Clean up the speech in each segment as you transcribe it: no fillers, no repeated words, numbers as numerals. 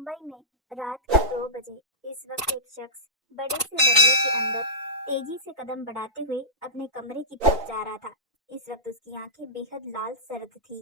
मुंबई में रात के 2 बजे इस वक्त एक शख्स बड़े से बंगले के अंदर तेजी से कदम बढ़ाते हुए अपने कमरे की तरफ जा रहा था। इस वक्त उसकी आंखें बेहद लाल सर्द थी।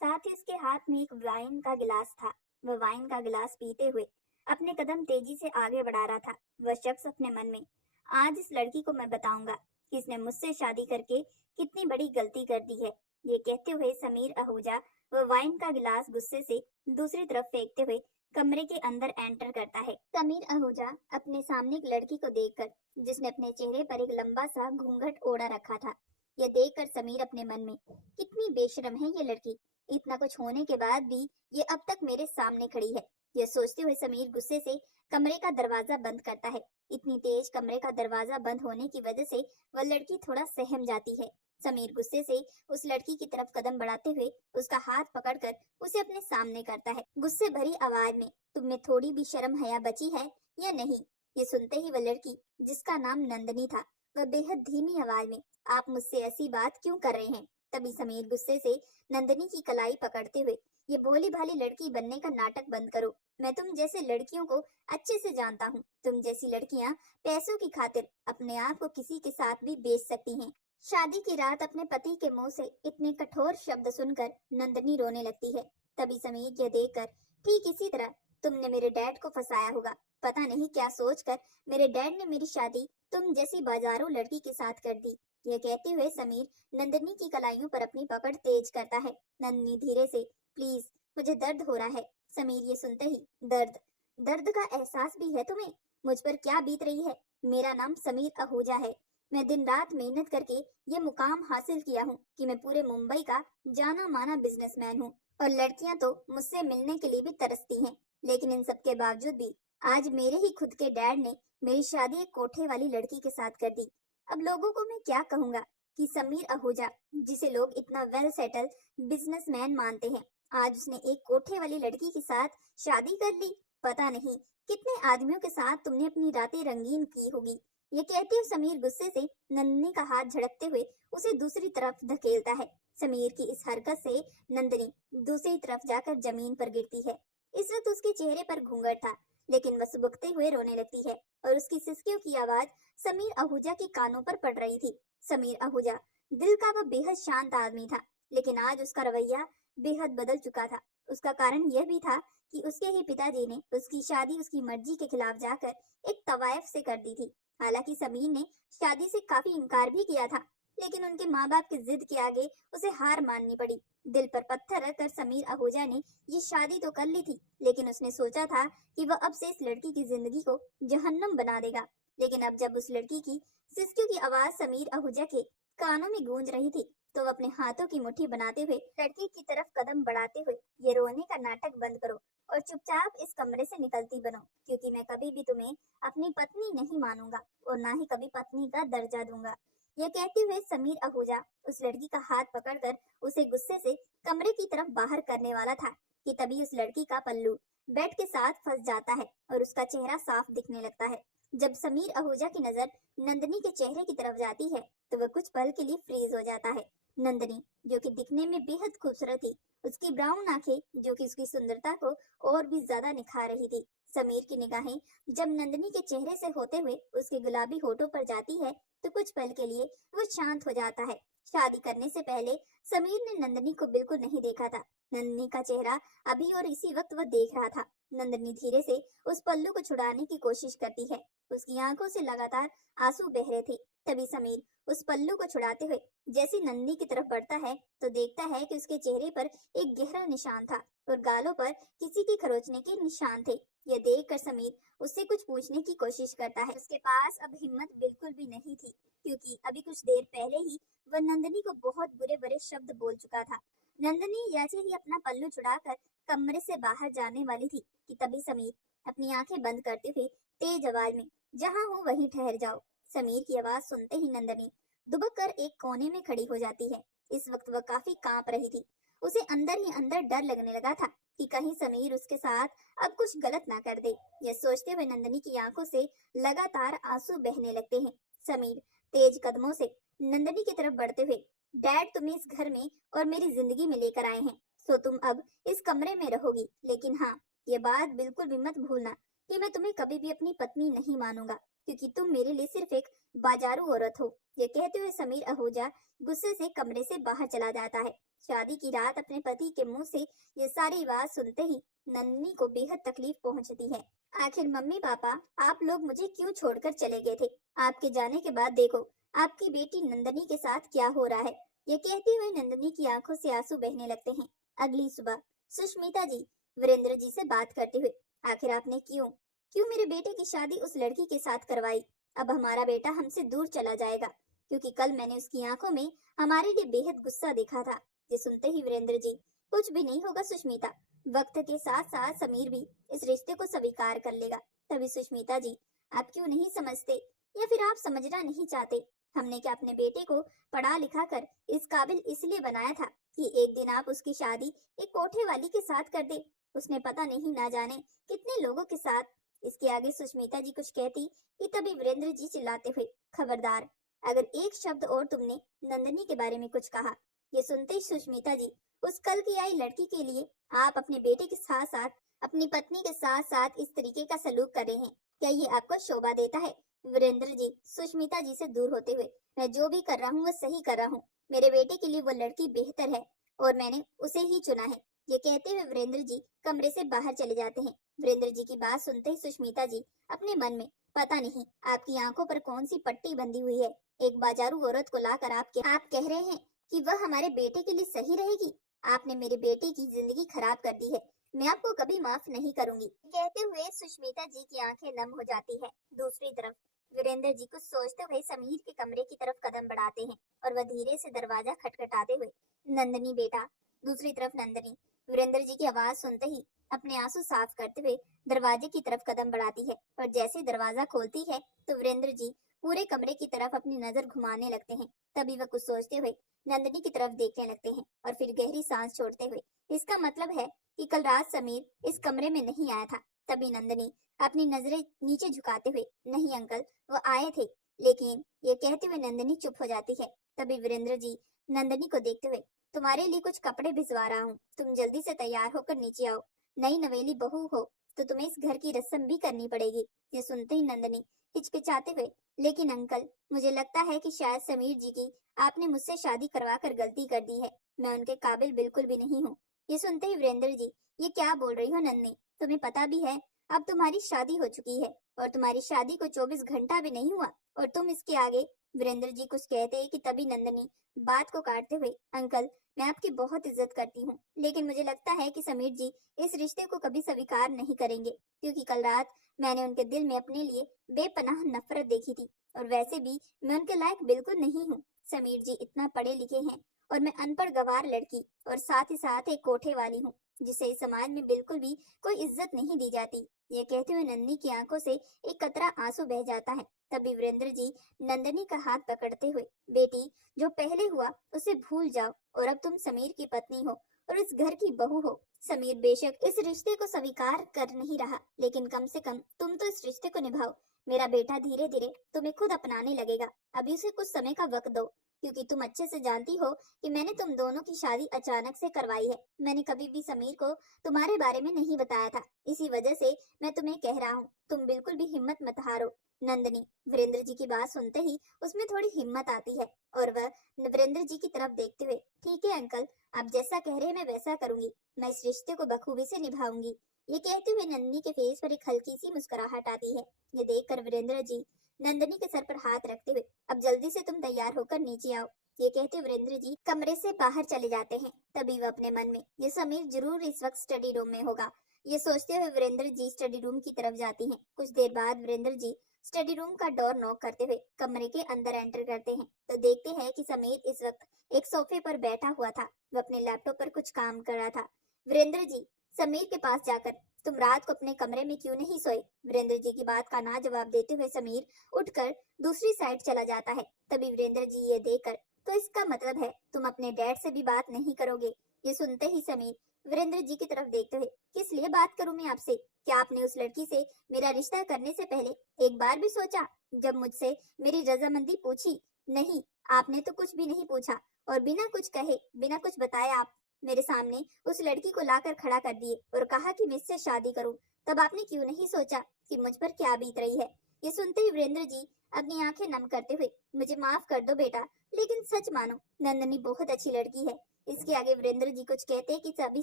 साथ ही उसके हाथ में एक वाइन का गिलास था। वह वाइन का गिलास पीते हुए अपने कदम तेजी से आगे बढ़ा रहा था। वह शख्स अपने मन में, आज इस लड़की को मैं बताऊंगा कि इसने मुझसे शादी करके कितनी बड़ी गलती कर दी है। ये कहते हुए समीर आहूजा वह वाइन का गिलास गुस्से से दूसरी तरफ फेंकते हुए कमरे के अंदर एंटर करता है। समीर आहूजा अपने सामने एक लड़की को देखकर, जिसने अपने चेहरे पर एक लंबा सा घूंघट ओढ़ा रखा था, यह देखकर समीर अपने मन में, कितनी बेशरम है ये लड़की, इतना कुछ होने के बाद भी ये अब तक मेरे सामने खड़ी है। यह सोचते हुए समीर गुस्से से कमरे का दरवाजा बंद करता है। इतनी तेज कमरे का दरवाजा बंद होने की वजह से वह लड़की थोड़ा सहम जाती है। समीर गुस्से से उस लड़की की तरफ कदम बढ़ाते हुए उसका हाथ पकड़कर उसे अपने सामने करता है। गुस्से भरी आवाज में, तुम में थोड़ी भी शर्म हया बची है या नहीं? ये सुनते ही वह लड़की, जिसका नाम नंदनी था, वह बेहद धीमी आवाज में, आप मुझसे ऐसी बात क्यों कर रहे हैं? तभी समीर गुस्से से नंदनी की कलाई पकड़ते हुए, ये भोली भाली लड़की बनने का नाटक बंद करो। मैं तुम जैसे लड़कियों को अच्छे से जानता हूँ। तुम जैसी लड़कियाँ पैसों की खातिर अपने आप को किसी के साथ भी बेच सकती हैं। शादी की रात अपने पति के मुंह से इतने कठोर शब्द सुनकर नंदनी रोने लगती है। तभी समीर यह देखकर, ठीक इसी तरह तुमने मेरे डैड को फंसाया होगा। पता नहीं क्या सोचकर मेरे डैड ने मेरी शादी तुम जैसी बाजारू लड़की के साथ कर दी। यह कहते हुए समीर नंदनी की कलाइयों पर अपनी पकड़ तेज करता है। नंदनी धीरे से, प्लीज, मुझे दर्द हो रहा है। समीर ये सुनते ही, दर्द? दर्द का एहसास भी है तुम्हें? मुझ पर क्या बीत रही है? मेरा नाम समीर आहूजा है। मैं दिन रात मेहनत करके ये मुकाम हासिल किया हूँ कि मैं पूरे मुंबई का जाना माना बिजनेसमैन हूँ, और लड़कियां तो मुझसे मिलने के लिए भी तरसती हैं। लेकिन इन सब के बावजूद भी आज मेरे ही खुद के डैड ने मेरी शादी एक कोठे वाली लड़की के साथ कर दी। अब लोगों को मैं क्या कहूँगा कि समीर आहूजा, जिसे लोग इतना वेल सेटल बिजनेसमैन मानते हैं, आज उसने एक कोठे वाली लड़की के साथ शादी कर ली। पता नहीं कितने आदमियों के साथ तुमने अपनी रातें रंगीन की होगी। ये कहते हुए समीर गुस्से से नंदनी का हाथ झड़कते हुए उसे दूसरी तरफ धकेलता है। समीर की इस हरकत से नंदनी दूसरी तरफ जाकर जमीन पर गिरती है। इस वक्त उसके चेहरे पर घूंघट था, लेकिन वह सुबकते हुए रोने लगती है और उसकी सिसकियों की आवाज समीर आहूजा के कानों पर पड़ रही थी। समीर आहूजा, दिल का वह बेहद शांत आदमी था, लेकिन आज उसका रवैया बेहद बदल चुका था। उसका कारण यह भी था कि उसके ही पिताजी ने उसकी शादी उसकी मर्जी के खिलाफ जाकर एक तवायफ से कर दी थी। हालांकि समीर ने शादी से काफी इनकार भी किया था, लेकिन उनके माँ बाप की जिद के आगे उसे हार माननी पड़ी। दिल पर पत्थर रखकर समीर आहूजा ने ये शादी तो कर ली थी, लेकिन उसने सोचा था कि वह अब से इस लड़की की जिंदगी को जहन्नम बना देगा। लेकिन अब जब उस लड़की की सिसकियों की आवाज समीर आहूजा के कानों में गूंज रही थी, तो वह अपने हाथों की मुट्ठी बनाते हुए लड़की की तरफ कदम बढ़ाते हुए, ये रोने का नाटक बंद करो और चुपचाप इस कमरे से निकलती बनो, क्योंकि मैं कभी भी तुम्हें अपनी पत्नी नहीं मानूंगा और ना ही कभी पत्नी का दर्जा दूंगा। यह कहते हुए समीर आहूजा उस लड़की का हाथ पकड़कर उसे गुस्से से कमरे की तरफ बाहर करने वाला था कि तभी उस लड़की का पल्लू बेड के साथ फंस जाता है और उसका चेहरा साफ दिखने लगता है। जब समीर आहूजा की नजर नंदनी के चेहरे की तरफ जाती है, तो वह कुछ पल के लिए फ्रीज हो जाता है। नंदनी, जो कि दिखने में बेहद खूबसूरत थी, उसकी ब्राउन आंखें जो कि उसकी सुंदरता को और भी ज्यादा निखार रही थी। समीर की निगाहें जब नंदनी के चेहरे से होते हुए उसके गुलाबी होठों पर जाती है, तो कुछ पल के लिए वो शांत हो जाता है। शादी करने से पहले समीर ने नंदनी को बिल्कुल नहीं देखा था। नंदनी का चेहरा अभी और इसी वक्त वह देख रहा था। नंदनी धीरे से उस पल्लू को छुड़ाने की कोशिश करती है। उसकी आंखों से लगातार आंसू बह रहे थे। तभी समीर उस पल्लू को छुड़ाते हुए जैसी नंदनी की तरफ बढ़ता है, तो देखता है कि उसके चेहरे पर एक गहरा निशान था और गालों पर किसी के खरोचने के निशान थे। यह देखकर समीर उससे कुछ पूछने की कोशिश करता है। उसके पास अब हिम्मत बिल्कुल भी नहीं थी, क्योंकि अभी कुछ देर पहले ही वह नंदनी को बहुत बुरे बुरे शब्द बोल चुका था। नंदनी जैसे ही अपना पल्लू छुड़ाकर कमरे से बाहर जाने वाली थी कि तभी समीर अपनी आंखें बंद करते हुए तेज आवाज में, जहां हो वहीं ठहर जाओ। समीर की आवाज सुनते ही नंदनी दुबक कर एक कोने में खड़ी हो जाती है। इस वक्त वह काफी कांप रही थी। उसे अंदर ही अंदर डर लगने लगा था कि कहीं समीर उसके साथ अब कुछ गलत ना कर दे। यह सोचते हुए नंदनी की आंखों से लगातार आंसू बहने लगते हैं। समीर तेज कदमों से नंदनी की तरफ बढ़ते हुए, डैड तुम्हें इस घर में और मेरी जिंदगी में लेकर आए हैं, सो तुम अब इस कमरे में रहोगी, लेकिन हाँ, ये बात बिल्कुल भी मत भूलना कि मैं तुम्हें कभी भी अपनी पत्नी नहीं मानूंगा, क्योंकि तुम मेरे लिए सिर्फ एक बाजारू औरत हो। ये कहते हुए समीर आहूजा गुस्से से कमरे से बाहर चला जाता है। शादी की रात अपने पति के मुंह से ये सारी बात सुनते ही नन्ही को बेहद तकलीफ पहुंचती है। आखिर मम्मी पापा, आप लोग मुझे क्यों छोड़कर चले गए थे? आपके जाने के बाद देखो आपकी बेटी नंदनी के साथ क्या हो रहा है। ये कहती हुई नंदनी की आंखों से आंसू बहने लगते हैं। अगली सुबह सुष्मिता जी वीरेंद्र जी से बात करते हुए, आखिर आपने क्यों क्यों मेरे बेटे की शादी उस लड़की के साथ करवाई? अब हमारा बेटा हमसे दूर चला जाएगा, क्योंकि कल मैंने उसकी आंखों में हमारे लिए बेहद गुस्सा देखा था। ये सुनते ही वीरेंद्र जी, कुछ भी नहीं होगा सुष्मिता, वक्त के साथ साथ समीर भी इस रिश्ते को स्वीकार कर लेगा। तभी सुष्मिता जी, आप क्यों नहीं समझते, या फिर आप समझना नहीं चाहते? हमने क्या अपने बेटे को पढ़ा लिखा कर इस काबिल इसलिए बनाया था कि एक दिन आप उसकी शादी एक कोठे वाली के साथ कर दे? उसने पता नहीं ना जाने कितने लोगों के साथ। इसके आगे सुष्मिता जी कुछ कहती कि तभी वीरेंद्र जी चिल्लाते हुए, खबरदार, अगर एक शब्द और तुमने नंदनी के बारे में कुछ कहा। ये सुनते ही सुष्मिता जी, उस कल की आई लड़की के लिए आप अपने बेटे के साथ साथ अपनी पत्नी के साथ साथ इस तरीके का सलूक कर रहे हैं, क्या ये आपको शोभा देता है? वीरेंद्र जी सुष्मिता जी से दूर होते हुए, मैं जो भी कर रहा हूँ वो सही कर रहा हूँ। मेरे बेटे के लिए वो लड़की बेहतर है और मैंने उसे ही चुना है। ये कहते हुए वीरेंद्र जी कमरे से बाहर चले जाते हैं। वीरेंद्र जी की बात सुनते ही सुष्मिता जी अपने मन में, पता नहीं आपकी आंखों पर कौन सी पट्टी बंधी हुई है। एक बाजारू औरत को लाकर आप कह रहे हैं कि वह हमारे बेटे के लिए सही रहेगी। आपने मेरे बेटे की जिंदगी खराब कर दी है, मैं आपको कभी माफ नहीं करूंगी। कहते हुए सुष्मिता जी की आंखें नम हो जाती है। दूसरी तरफ वीरेंद्र जी कुछ सोचते हुए समीर के कमरे की तरफ कदम बढ़ाते हैं और वह धीरे से दरवाजा खटखटाते हुए, नंदनी बेटा। दूसरी तरफ नंदनी वीरेंद्र जी की आवाज सुनते ही अपने आंसू साफ करते हुए दरवाजे की तरफ कदम बढ़ाती है, और जैसे दरवाजा खोलती है तो वीरेंद्र जी पूरे कमरे की तरफ अपनी नजर घुमाने लगते हैं। तभी वह कुछ सोचते हुए नंदनी की तरफ देखने लगते हैं और फिर गहरी सांस छोड़ते हुए, इसका मतलब है कि कल रात समीर इस कमरे में नहीं आया था। तभी नंदनी अपनी नजरें नीचे झुकाते हुए, नहीं अंकल, वो आए थे। लेकिन ये कहते हुए नंदनी चुप हो जाती है। तभी वीरेंद्र जी नंदनी को देखते हुए, तुम्हारे लिए कुछ कपड़े भिजवा रहा हूँ, तुम जल्दी से तैयार होकर नीचे आओ। नई नवेली बहू हो तो तुम्हें इस घर की रस्म भी करनी पड़ेगी। ये सुनते ही नंदनी हिचकिचाते हुए, लेकिन अंकल, मुझे लगता है कि शायद समीर जी की आपने मुझसे शादी करवा कर गलती कर दी है, मैं उनके काबिल बिल्कुल भी नहीं हूँ। ये सुनते ही वीरेंद्र जी, ये क्या बोल रही हो नंदनी, तुम्हें पता भी है अब तुम्हारी शादी हो चुकी है और तुम्हारी शादी को 24 घंटा भी नहीं हुआ और तुम इसके आगे। वीरेंद्र जी कुछ कहते हैं कि तभी नंदनी बात को काटते हुए, अंकल, मैं आपकी बहुत इज्जत करती हूँ, लेकिन मुझे लगता है कि समीर जी इस रिश्ते को कभी स्वीकार नहीं करेंगे, क्योंकि कल रात मैंने उनके दिल में अपने लिए बेपनाह नफरत देखी थी, और वैसे भी मैं उनके लायक बिल्कुल नहीं हूँ। समीर जी इतना पढ़े लिखे हैं और मैं अनपढ़ गंवार लड़की और साथ ही साथ एक कोठे वाली हूँ, जिसे इस समाज में बिल्कुल भी कोई इज्जत नहीं दी जाती। ये कहते हुए नंदनी की आंखों से एक कतरा आंसू बह जाता है। तभी वीरेंद्र जी नंदनी का हाथ पकड़ते हुए, बेटी, जो पहले हुआ उसे भूल जाओ और अब तुम समीर की पत्नी हो और इस घर की बहू हो। समीर बेशक इस रिश्ते को स्वीकार कर नहीं रहा, लेकिन कम से कम तुम तो इस रिश्ते को निभाओ। मेरा बेटा धीरे धीरे तुम्हें खुद अपनाने लगेगा, अभी उसे कुछ समय का वक्त दो, क्योंकि तुम अच्छे से जानती हो कि मैंने तुम दोनों की शादी अचानक से करवाई है। मैंने कभी भी समीर को तुम्हारे बारे में नहीं बताया था, इसी वजह से मैं तुम्हें कह रहा हूँ, तुम बिल्कुल भी हिम्मत मत हारो। नंदनी वीरेंद्र जी की बात सुनते ही उसमें थोड़ी हिम्मत आती है और वह वीरेंद्र जी की तरफ देखते हुए, ठीक है अंकल, आप जैसा कह रहे हैं मैं वैसा करूंगी, मैं इस रिश्ते को बखूबी से निभाऊंगी। ये कहते हुए नंदनी के फेस पर एक हल्की सी मुस्कुराहट आती है। ये देखकर वीरेंद्र जी नंदनी के सर पर हाथ रखते हुए, अब जल्दी से तुम तैयार होकर नीचे आओ। ये कहते वीरेंद्र जी कमरे से बाहर चले जाते हैं। तभी वह अपने मन में, ये समीर जरूर इस वक्त स्टडी रूम में होगा, ये सोचते हुए वीरेंद्र जी स्टडी रूम की तरफ जाती हैं। कुछ देर बाद वीरेंद्र जी स्टडी रूम का डोर नॉक करते हुए कमरे के अंदर एंटर करते हैं तो देखते हैं कि समीर इस वक्त एक सोफे पर बैठा हुआ था। वह अपने लैपटॉप पर कुछ काम कर रहा था। वीरेंद्र जी समीर के पास जाकर, तुम रात को अपने कमरे में क्यों नहीं सोए? वीरेंद्र जी की बात का ना जवाब देते हुए समीर उठकर दूसरी साइड चला जाता है। तभी वीरेंद्र जी ये देखकर, तो इसका मतलब है तुम अपने डैड से भी बात नहीं करोगे? ये सुनते ही समीर वीरेंद्र जी की तरफ देखते हुए, किस लिए बात करूं मैं आपसे? क्या आपने उस लड़की से मेरा रिश्ता करने से पहले एक बार भी सोचा? जब मुझसे मेरी रजामंदी पूछी, नहीं, आपने तो कुछ भी नहीं पूछा और बिना कुछ कहे, बिना कुछ बताए आप मेरे सामने उस लड़की को लाकर खड़ा कर दिए और कहा कि मैं इससे शादी करूं। तब आपने क्यों नहीं सोचा कि मुझ पर क्या बीत रही है? ये सुनते ही वीरेंद्र जी अपनी आंखें नम करते हुए, मुझे माफ कर दो बेटा, लेकिन सच मानो नंदनी बहुत अच्छी लड़की है। इसके आगे वीरेंद्र जी कुछ कहते कि तभी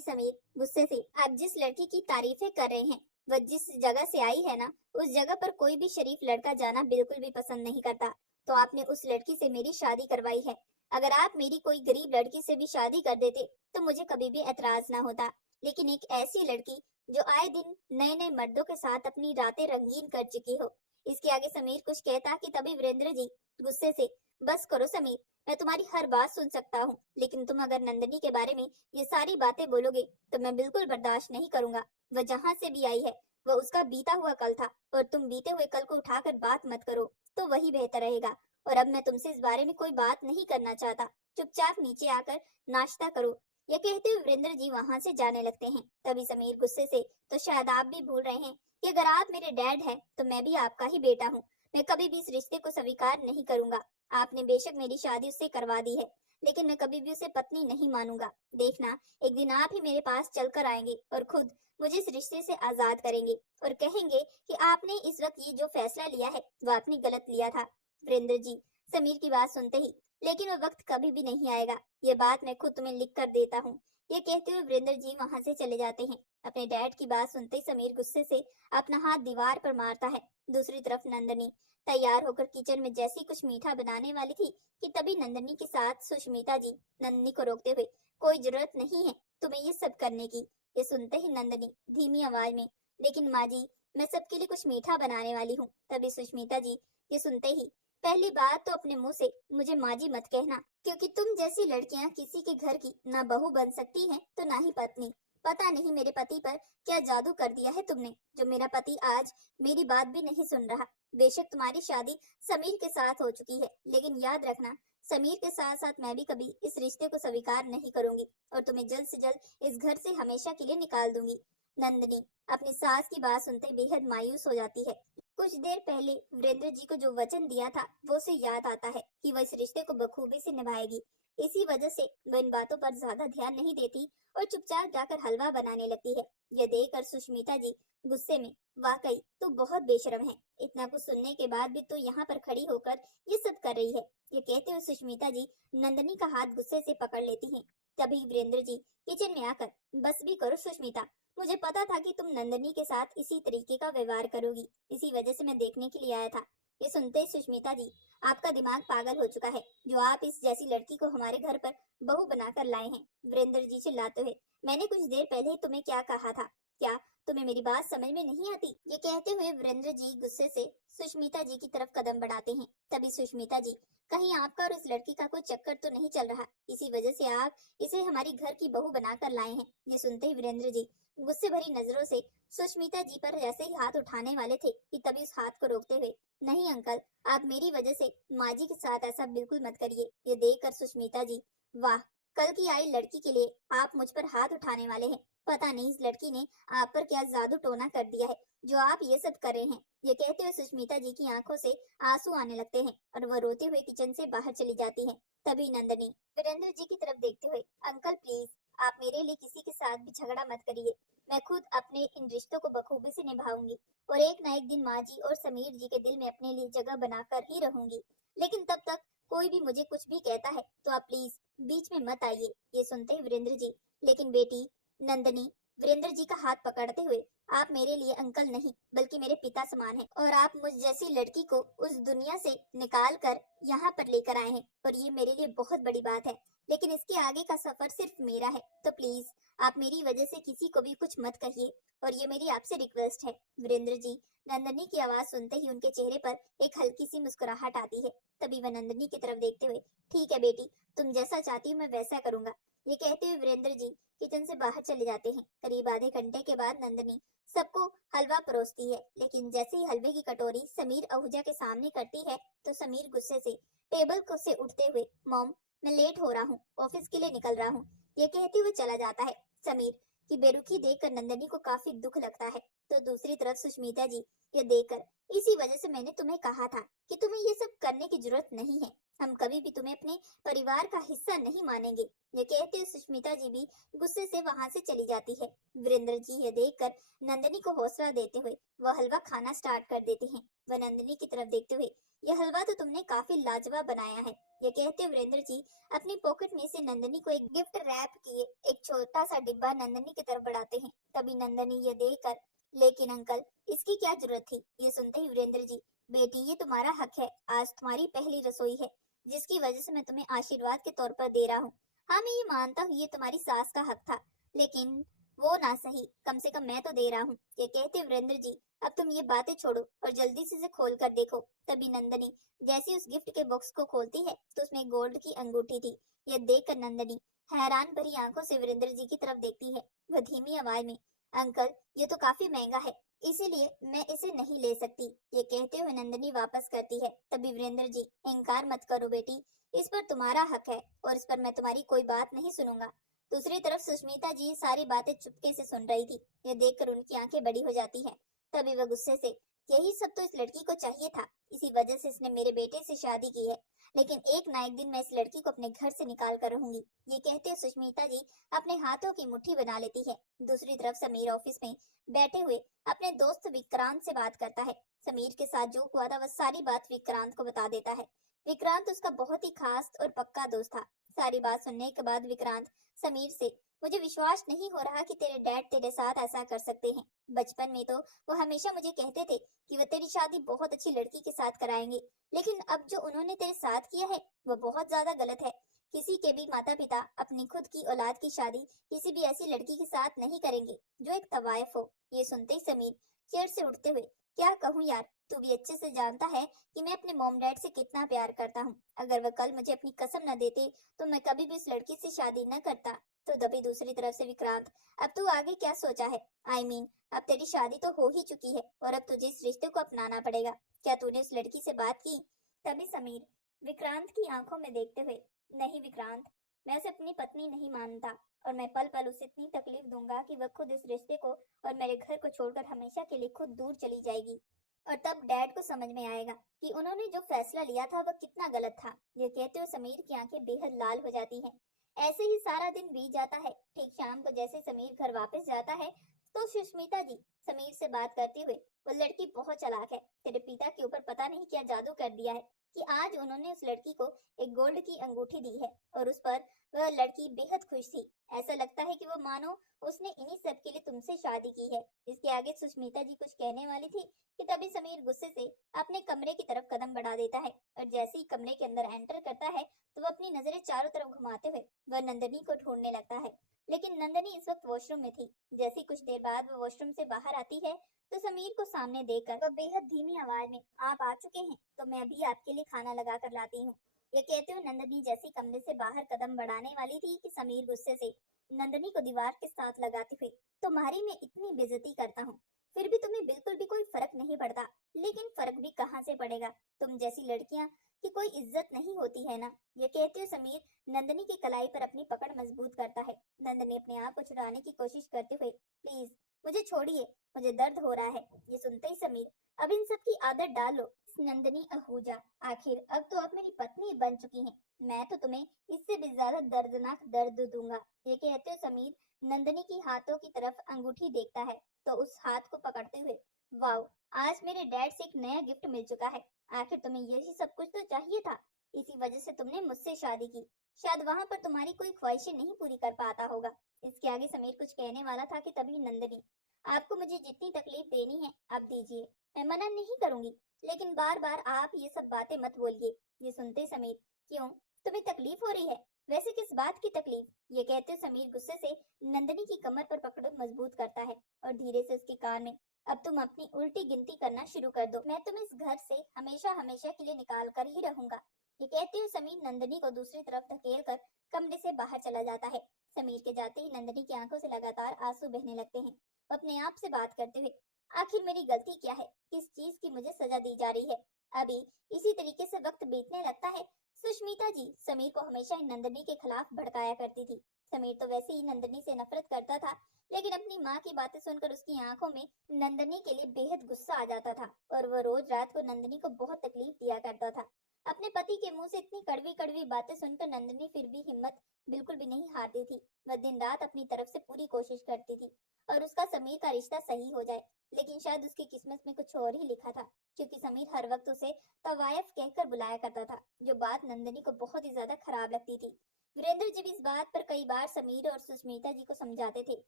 समीर गुस्से से, आप जिस लड़की की तारीफें कर रहे हैं वह जिस जगह से आई है ना, उस जगह पर कोई भी शरीफ लड़का जाना बिल्कुल भी पसंद नहीं करता। तो आपने उस लड़की से मेरी शादी करवाई है। अगर आप मेरी कोई गरीब लड़की से भी शादी कर देते तो मुझे कभी भी एतराज ना होता, लेकिन एक ऐसी लड़की जो आए दिन नए नए मर्दों के साथ अपनी रातें रंगीन कर चुकी हो। इसके आगे समीर कुछ कहता कि तभी वीरेंद्र जी गुस्से से, बस करो समीर, मैं तुम्हारी हर बात सुन सकता हूँ, लेकिन तुम अगर नंदिनी के बारे में ये सारी बातें बोलोगे तो मैं बिल्कुल बर्दाश्त नहीं करूंगा। वह जहाँ से भी आई है वह उसका बीता हुआ कल था, और तुम बीते हुए कल को उठाकर बात मत करो तो वही बेहतर रहेगा। और अब मैं तुमसे इस बारे में कोई बात नहीं करना चाहता, चुपचाप नीचे आकर नाश्ता करो। यह कहते हुए वीरेंद्र जी वहां से जाने लगते हैं। तभी समीर गुस्से से, तो शायद आप भी भूल रहे हैं कि अगर आप मेरे डैड हैं तो मैं भी आपका ही बेटा हूँ। मैं कभी भी इस रिश्ते को स्वीकार नहीं करूंगा। आपने बेशक मेरी शादी उससे करवा दी है, लेकिन मैं कभी भी उसे पत्नी नहीं मानूंगा। देखना, एक दिन आप ही मेरे पास चलकर आएंगे और खुद मुझे इस रिश्ते से आजाद करेंगे और कहेंगे कि आपने इस वक्त ये जो फैसला लिया है वो आपने गलत लिया था। वीरेंद्र जी समीर की बात सुनते ही, लेकिन वो वक्त कभी भी नहीं आएगा, ये बात मैं खुद तुम्हें लिख कर देता हूँ। ये कहते हुए वीरेंद्र जी वहां से चले जाते हैं। अपने डैड की बात सुनते ही समीर गुस्से से अपना हाथ दीवार पर मारता है। दूसरी तरफ नंदनी तैयार होकर किचन में जैसी कुछ मीठा बनाने वाली थी कि तभी नंदनी के साथ सुष्मिता जी नंदनी को रोकते हुए, कोई जरूरत नहीं है तुम्हें ये सब करने की। ये सुनते ही नंदनी धीमी आवाज में, लेकिन माँ जी मैं सबके लिए कुछ मीठा बनाने वाली हूँ। तभी सुष्मिता जी ये सुनते ही, पहली बात तो अपने मुंह से मुझे माँ जी मत कहना, क्योंकि तुम जैसी लड़कियां किसी के घर की ना बहू बन सकती हैं तो ना ही पत्नी। पता नहीं मेरे पति पर क्या जादू कर दिया है तुमने, जो मेरा पति आज मेरी बात भी नहीं सुन रहा। बेशक तुम्हारी शादी समीर के साथ हो चुकी है, लेकिन याद रखना समीर के साथ साथ मैं भी कभी इस रिश्ते को स्वीकार नहीं करूंगी और तुम्हें जल्द से जल्द इस घर से हमेशा के लिए निकाल दूंगी। नंदिनी अपनी सास की बात सुनते बेहद मायूस हो जाती है। कुछ देर पहले वीरेंद्र जी को जो वचन दिया था वो उसे याद आता है कि वह इस रिश्ते को बखूबी से निभाएगी। इसी वजह से वह इन बातों पर ज्यादा ध्यान नहीं देती और चुपचाप जाकर हलवा बनाने लगती है। यह देखकर सुष्मिता जी गुस्से में, वाकई तू बहुत बेशरम है, इतना कुछ सुनने के बाद भी तू यहाँ पर खड़ी होकर ये सब कर रही है। ये कहते हुए सुष्मिता जी नंदनी का हाथ गुस्से से पकड़ लेती हैं। तभी वीरेंद्र जी किचन में आकर, बस भी करो सुष्मिता, मुझे पता था कि तुम नंदनी के साथ इसी तरीके का व्यवहार करोगी, इसी वजह से मैं देखने के लिए आया था। ये सुनते ही सुष्मिता जी, आपका दिमाग पागल हो चुका है, जो आप इस जैसी लड़की को हमारे घर पर बहू बनाकर लाए हैं। वीरेंद्र जी चिल्लाते हुए, मैंने कुछ देर पहले ही तुम्हें क्या कहा था, क्या तुम्हें मेरी बात समझ में नहीं आती? ये कहते हुए वीरेंद्र जी गुस्से से सुष्मिता जी की तरफ कदम बढ़ाते हैं। तभी सुष्मिता जी, कहीं आपका और इस लड़की का कोई चक्कर तो नहीं चल रहा, इसी वजह से आप इसे हमारी घर की बहू बनाकर लाए हैं। ये सुनते ही वीरेंद्र जी गुस्से भरी नजरों से सुष्मिता जी पर जैसे ही हाथ उठाने वाले थे कि तभी उस हाथ को रोकते हुए, नहीं अंकल, आप मेरी वजह से माँ जी के साथ ऐसा बिल्कुल मत करिए। ये देखकर सुष्मिता जी, वाह, कल की आई लड़की के लिए आप मुझ पर हाथ उठाने वाले हैं। पता नहीं इस लड़की ने आप पर क्या जादू टोना कर दिया है जो आप ये सब कर रहे हैं। ये कहते हुए सुष्मिता जी की आंखों से आंसू आने लगते हैं और वह रोते हुए किचन से बाहर चली जाती है। तभी नंदनी वीरेंद्र जी की तरफ देखते हुए, अंकल प्लीज आप मेरे लिए किसी के साथ भी झगड़ा मत करिए, मैं खुद अपने इन रिश्तों को बखूबी से निभाऊंगी और एक ना एक दिन माँ जी और समीर जी के दिल में अपने लिए जगह बनाकर ही रहूंगी। लेकिन तब तक कोई भी मुझे कुछ भी कहता है तो आप प्लीज बीच में मत आइए। ये सुनते ही वीरेंद्र जी, लेकिन बेटी नंदनी, वीरेंद्र जी का हाथ पकड़ते हुए, आप मेरे लिए अंकल नहीं बल्कि मेरे पिता समान हैं और आप मुझ जैसी लड़की को उस दुनिया से निकाल कर यहाँ पर लेकर आए हैं और ये मेरे लिए बहुत बड़ी बात है। लेकिन इसके आगे का सफर सिर्फ मेरा है, तो प्लीज आप मेरी वजह से किसी को भी कुछ मत कहिए और ये मेरी आपसे रिक्वेस्ट है। वीरेंद्र जी नंदनी की आवाज सुनते ही उनके चेहरे पर एक हल्की सी मुस्कुराहट आती है। तभी वह नंदनी की तरफ देखते हुए, ठीक है बेटी, तुम जैसा चाहती हो मैं वैसा करूंगा। ये कहते हुए वीरेंद्र जी किचन से बाहर चले जाते हैं। करीब आधे घंटे के बाद नंदनी सबको हलवा परोसती है, लेकिन जैसे ही हलवे की कटोरी समीर आहूजा के सामने करती है तो समीर गुस्से से टेबल को से उठते हुए, मॉम मैं लेट हो रहा हूँ, ऑफिस के लिए निकल रहा हूँ, ये कहते हुए चला जाता है। समीर कि बेरुखी देखकर नंदनी को काफी दुख लगता है। तो दूसरी तरफ सुष्मिता जी ये देखकर, इसी वजह से मैंने तुम्हें कहा था कि तुम्हें ये सब करने की जरूरत नहीं है। हम कभी भी तुम्हें अपने परिवार का हिस्सा नहीं मानेंगे। ये कहते हुए सुष्मिता जी भी गुस्से से वहां से चली जाती है। वीरेंद्र जी ये देखकर नंदनी को हौसला देते हुए वह हलवा खाना स्टार्ट कर देते हैं। वह नंदनी की तरफ देखते हुए, यह हलवा तो तुमने काफी लाजवाब बनाया है। ये कहते वीरेंद्र जी अपनी पॉकेट में से नंदनी को एक गिफ्ट रैप किए एक छोटा सा डिब्बा नंदनी की तरफ बढ़ाते हैं। तभी नंदनी ये देखकर, लेकिन अंकल इसकी क्या जरूरत थी? ये सुनते ही वीरेंद्र जी, बेटी ये तुम्हारा हक है, आज तुम्हारी पहली रसोई है जिसकी वजह से मैं तुम्हें आशीर्वाद के तौर पर दे रहा हूँ। हाँ मैं ये मानता हूँ ये तुम्हारी सास का हक था, लेकिन वो ना सही, कम से कम मैं तो दे रहा हूँ। ये कहते वीरेंद्र जी अब तुम ये बातें छोड़ो और जल्दी से इसे खोल कर देखो। तभी नंदनी जैसे उस गिफ्ट के बॉक्स को खोलती है तो उसमें गोल्ड की अंगूठी थी। यह देखकर नंदनी हैरान भरी आंखों से वीरेंद्र जी की तरफ देखती है। वह धीमी आवाज में, अंकल ये तो काफी महंगा है, इसीलिए मैं इसे नहीं ले सकती। ये कहते हुए नंदनी वापस करती है। तभी वीरेंद्र जी, इनकार मत करो बेटी, इस पर तुम्हारा हक है और इस पर मैं तुम्हारी कोई बात नहीं सुनूंगा। दूसरी तरफ सुष्मिता जी सारी बातें चुपके से सुन रही थी। यह देखकर उनकी आंखें बड़ी हो जाती हैं। तभी वह गुस्से से, यही सब तो इस लड़की को चाहिए था, इसी वजह से इसने मेरे बेटे से शादी की है, लेकिन एक ना एक दिन मैं इस लड़की को अपने घर से निकाल कर रहूंगी। ये कहते सुष्मिता जी अपने हाथों की मुट्ठी बना लेती है। दूसरी तरफ समीर ऑफिस में बैठे हुए अपने दोस्त विक्रांत से बात करता है। समीर के साथ जो हुआ था वह सारी बात विक्रांत को बता देता है। विक्रांत उसका बहुत ही खास और पक्का दोस्त था। सारी बात सुनने के बाद विक्रांत समीर से, मुझे विश्वास नहीं हो रहा कि तेरे डैड तेरे साथ ऐसा कर सकते हैं। बचपन में तो वो हमेशा मुझे कहते थे कि वह तेरी शादी बहुत अच्छी लड़की के साथ कराएंगे, लेकिन अब जो उन्होंने तेरे साथ किया है वह बहुत ज्यादा गलत है। किसी के भी माता पिता अपनी खुद की औलाद की शादी किसी भी ऐसी लड़की के साथ नहीं करेंगे जो एक तवायफ हो। ये सुनते ही समीर चेयर से उठते हुए, क्या कहूँ यार, तू भी अच्छे से जानता है कि मैं अपने मॉम डैड से कितना प्यार करता हूँ। अगर वह कल मुझे अपनी कसम न देते तो मैं कभी भी उस लड़की से शादी न करता। तो तभी दूसरी तरफ से विक्रांत, अब तू आगे क्या सोचा है? अब तेरी शादी तो हो ही चुकी है और अब तुझे इस रिश्ते को अपनाना पड़ेगा। क्या तूने उस लड़की से बात की? तभी समीर विक्रांत की आंखों में देखते हुए, नहीं विक्रांत, मैं उसे अपनी पत्नी नहीं मानता और मैं पल पल उसे इतनी तकलीफ दूंगा कि वह खुद इस रिश्ते को और मेरे घर को छोड़कर हमेशा के लिए खुद दूर चली जाएगी। और तब डैड को समझ में आएगा कि उन्होंने जो फैसला लिया था वह कितना गलत था। ये कहते हुए समीर की आंखें बेहद लाल हो जाती हैं। ऐसे ही सारा दिन बीत जाता है। ठीक शाम को जैसे समीर घर वापस जाता है तो सुष्मिता जी समीर से बात करते हुए, वो लड़की बहुत चालाक है, तेरे पिता के ऊपर पता नहीं क्या जादू कर दिया है कि आज उन्होंने उस लड़की को एक गोल्ड की अंगूठी दी है और उस पर वह लड़की बेहद खुश थी। ऐसा लगता है कि वो मानो उसने इन्हीं सब के लिए तुमसे शादी की है। इसके आगे सुष्मिता जी कुछ कहने वाली थी कि तभी समीर गुस्से से अपने कमरे की तरफ कदम बढ़ा देता है और जैसे ही कमरे के अंदर एंटर करता है तो वह अपनी नजरें चारों तरफ घुमाते हुए वह नंदनी को ढूंढने लगता है। लेकिन नंदनी इस वक्त वॉशरूम में थी। जैसी कुछ देर बाद वह वॉशरूम से बाहर आती है तो समीर को सामने देखकर वह बेहद धीमी आवाज में, आप आ चुके हैं तो मैं अभी आपके लिए खाना लगा कर लाती हूँ। ये कहते हुए नंदनी जैसी कमरे से बाहर कदम बढ़ाने वाली थी कि समीर गुस्से से नंदनी को दीवार के साथ लगाते हुए, तुम्हारी मैं इतनी बेइज्जती करता हूँ फिर भी तुम्हें बिल्कुल भी कोई फर्क नहीं पड़ता। लेकिन फर्क भी कहाँ से पड़ेगा, तुम जैसी लड़कियां की कोई इज्जत नहीं होती है ना। ये कहते हुए समीर नंदनी की कलाई पर अपनी पकड़ मजबूत करता है। नंदनी अपने आप को छुड़ाने की कोशिश करते हुए, प्लीज मुझे छोड़िए, मुझे दर्द हो रहा है। ये सुनते ही समीर, अब इन सब की आदत डालो। नंदनी अहूजा, आखिर अब तो आप मेरी पत्नी बन चुकी हैं, मैं तो तुम्हें इससे भी ज्यादा दर्दनाक दर्द दूंगा। ये कहते हुए समीर नंदनी की हाथों की तरफ अंगूठी देखता है तो उस हाथ को पकड़ते हुए, वाओ, आज मेरे डैड से एक नया गिफ्ट मिल चुका है। आखिर तुम्हें यही सब कुछ तो चाहिए था, इसी वजह से तुमने मुझसे शादी की। शायद वहां पर तुम्हारी कोई ख्वाहिशें नहीं पूरी कर पाता होगा। इसके आगे समीर कुछ कहने वाला था कि तभी नंदनी, आपको मुझे जितनी तकलीफ देनी है आप दीजिए, मैं मना नहीं करूंगी, लेकिन बार बार आप ये सब बातें मत बोलिए। ये सुनते समीर, क्यों, तुम्हें तकलीफ हो रही है? वैसे किस बात की तकलीफ? ये कहते समीर गुस्से से नंदनी की कमर पर पकड़ मजबूत करता है और धीरे से उसके कान में, अब तुम अपनी उल्टी गिनती करना शुरू कर दो, मैं तुम्हें इस घर से हमेशा हमेशा के लिए निकाल कर ही रहूंगा। ये कहते हुए समीर नंदनी को दूसरी तरफ धकेल कर कमरे से बाहर चला जाता है। समीर के जाते ही नंदनी की आंखों से लगातार आंसू बहने लगते हैं। वो अपने आप से बात करते हुए, आखिर मेरी गलती क्या है, किस चीज की मुझे सजा दी जा रही है? अभी इसी तरीके से वक्त बीतने लगता है। सुष्मिता जी समीर को हमेशा ही नंदनी के खिलाफ भड़काया करती थी। समीर तो वैसे ही नंदनी से नफरत करता था, लेकिन अपनी माँ की बातें सुनकर उसकी आंखों में नंदनी के लिए बेहद गुस्सा आ जाता था और वह रोज रात को नंदनी को बहुत तकलीफ दिया करता था। अपने पति के मुंह से इतनी कड़वी कड़वी बातें सुनकर नंदनी फिर भी हिम्मत बिल्कुल भी नहीं हारती थी। वह दिन रात अपनी तरफ से पूरी कोशिश करती थी और उसका समीर का रिश्ता सही हो जाए, लेकिन शायद उसकी किस्मत में कुछ और ही लिखा था, क्योंकि समीर हर वक्त उसे तवायफ कहकर बुलाया करता था, जो बात नंदनी को बहुत ही ज्यादा खराब लगती थी। वीरेंद्र जी भी इस बात पर कई बार समीर और सुष्मिता जी को समझाते थे,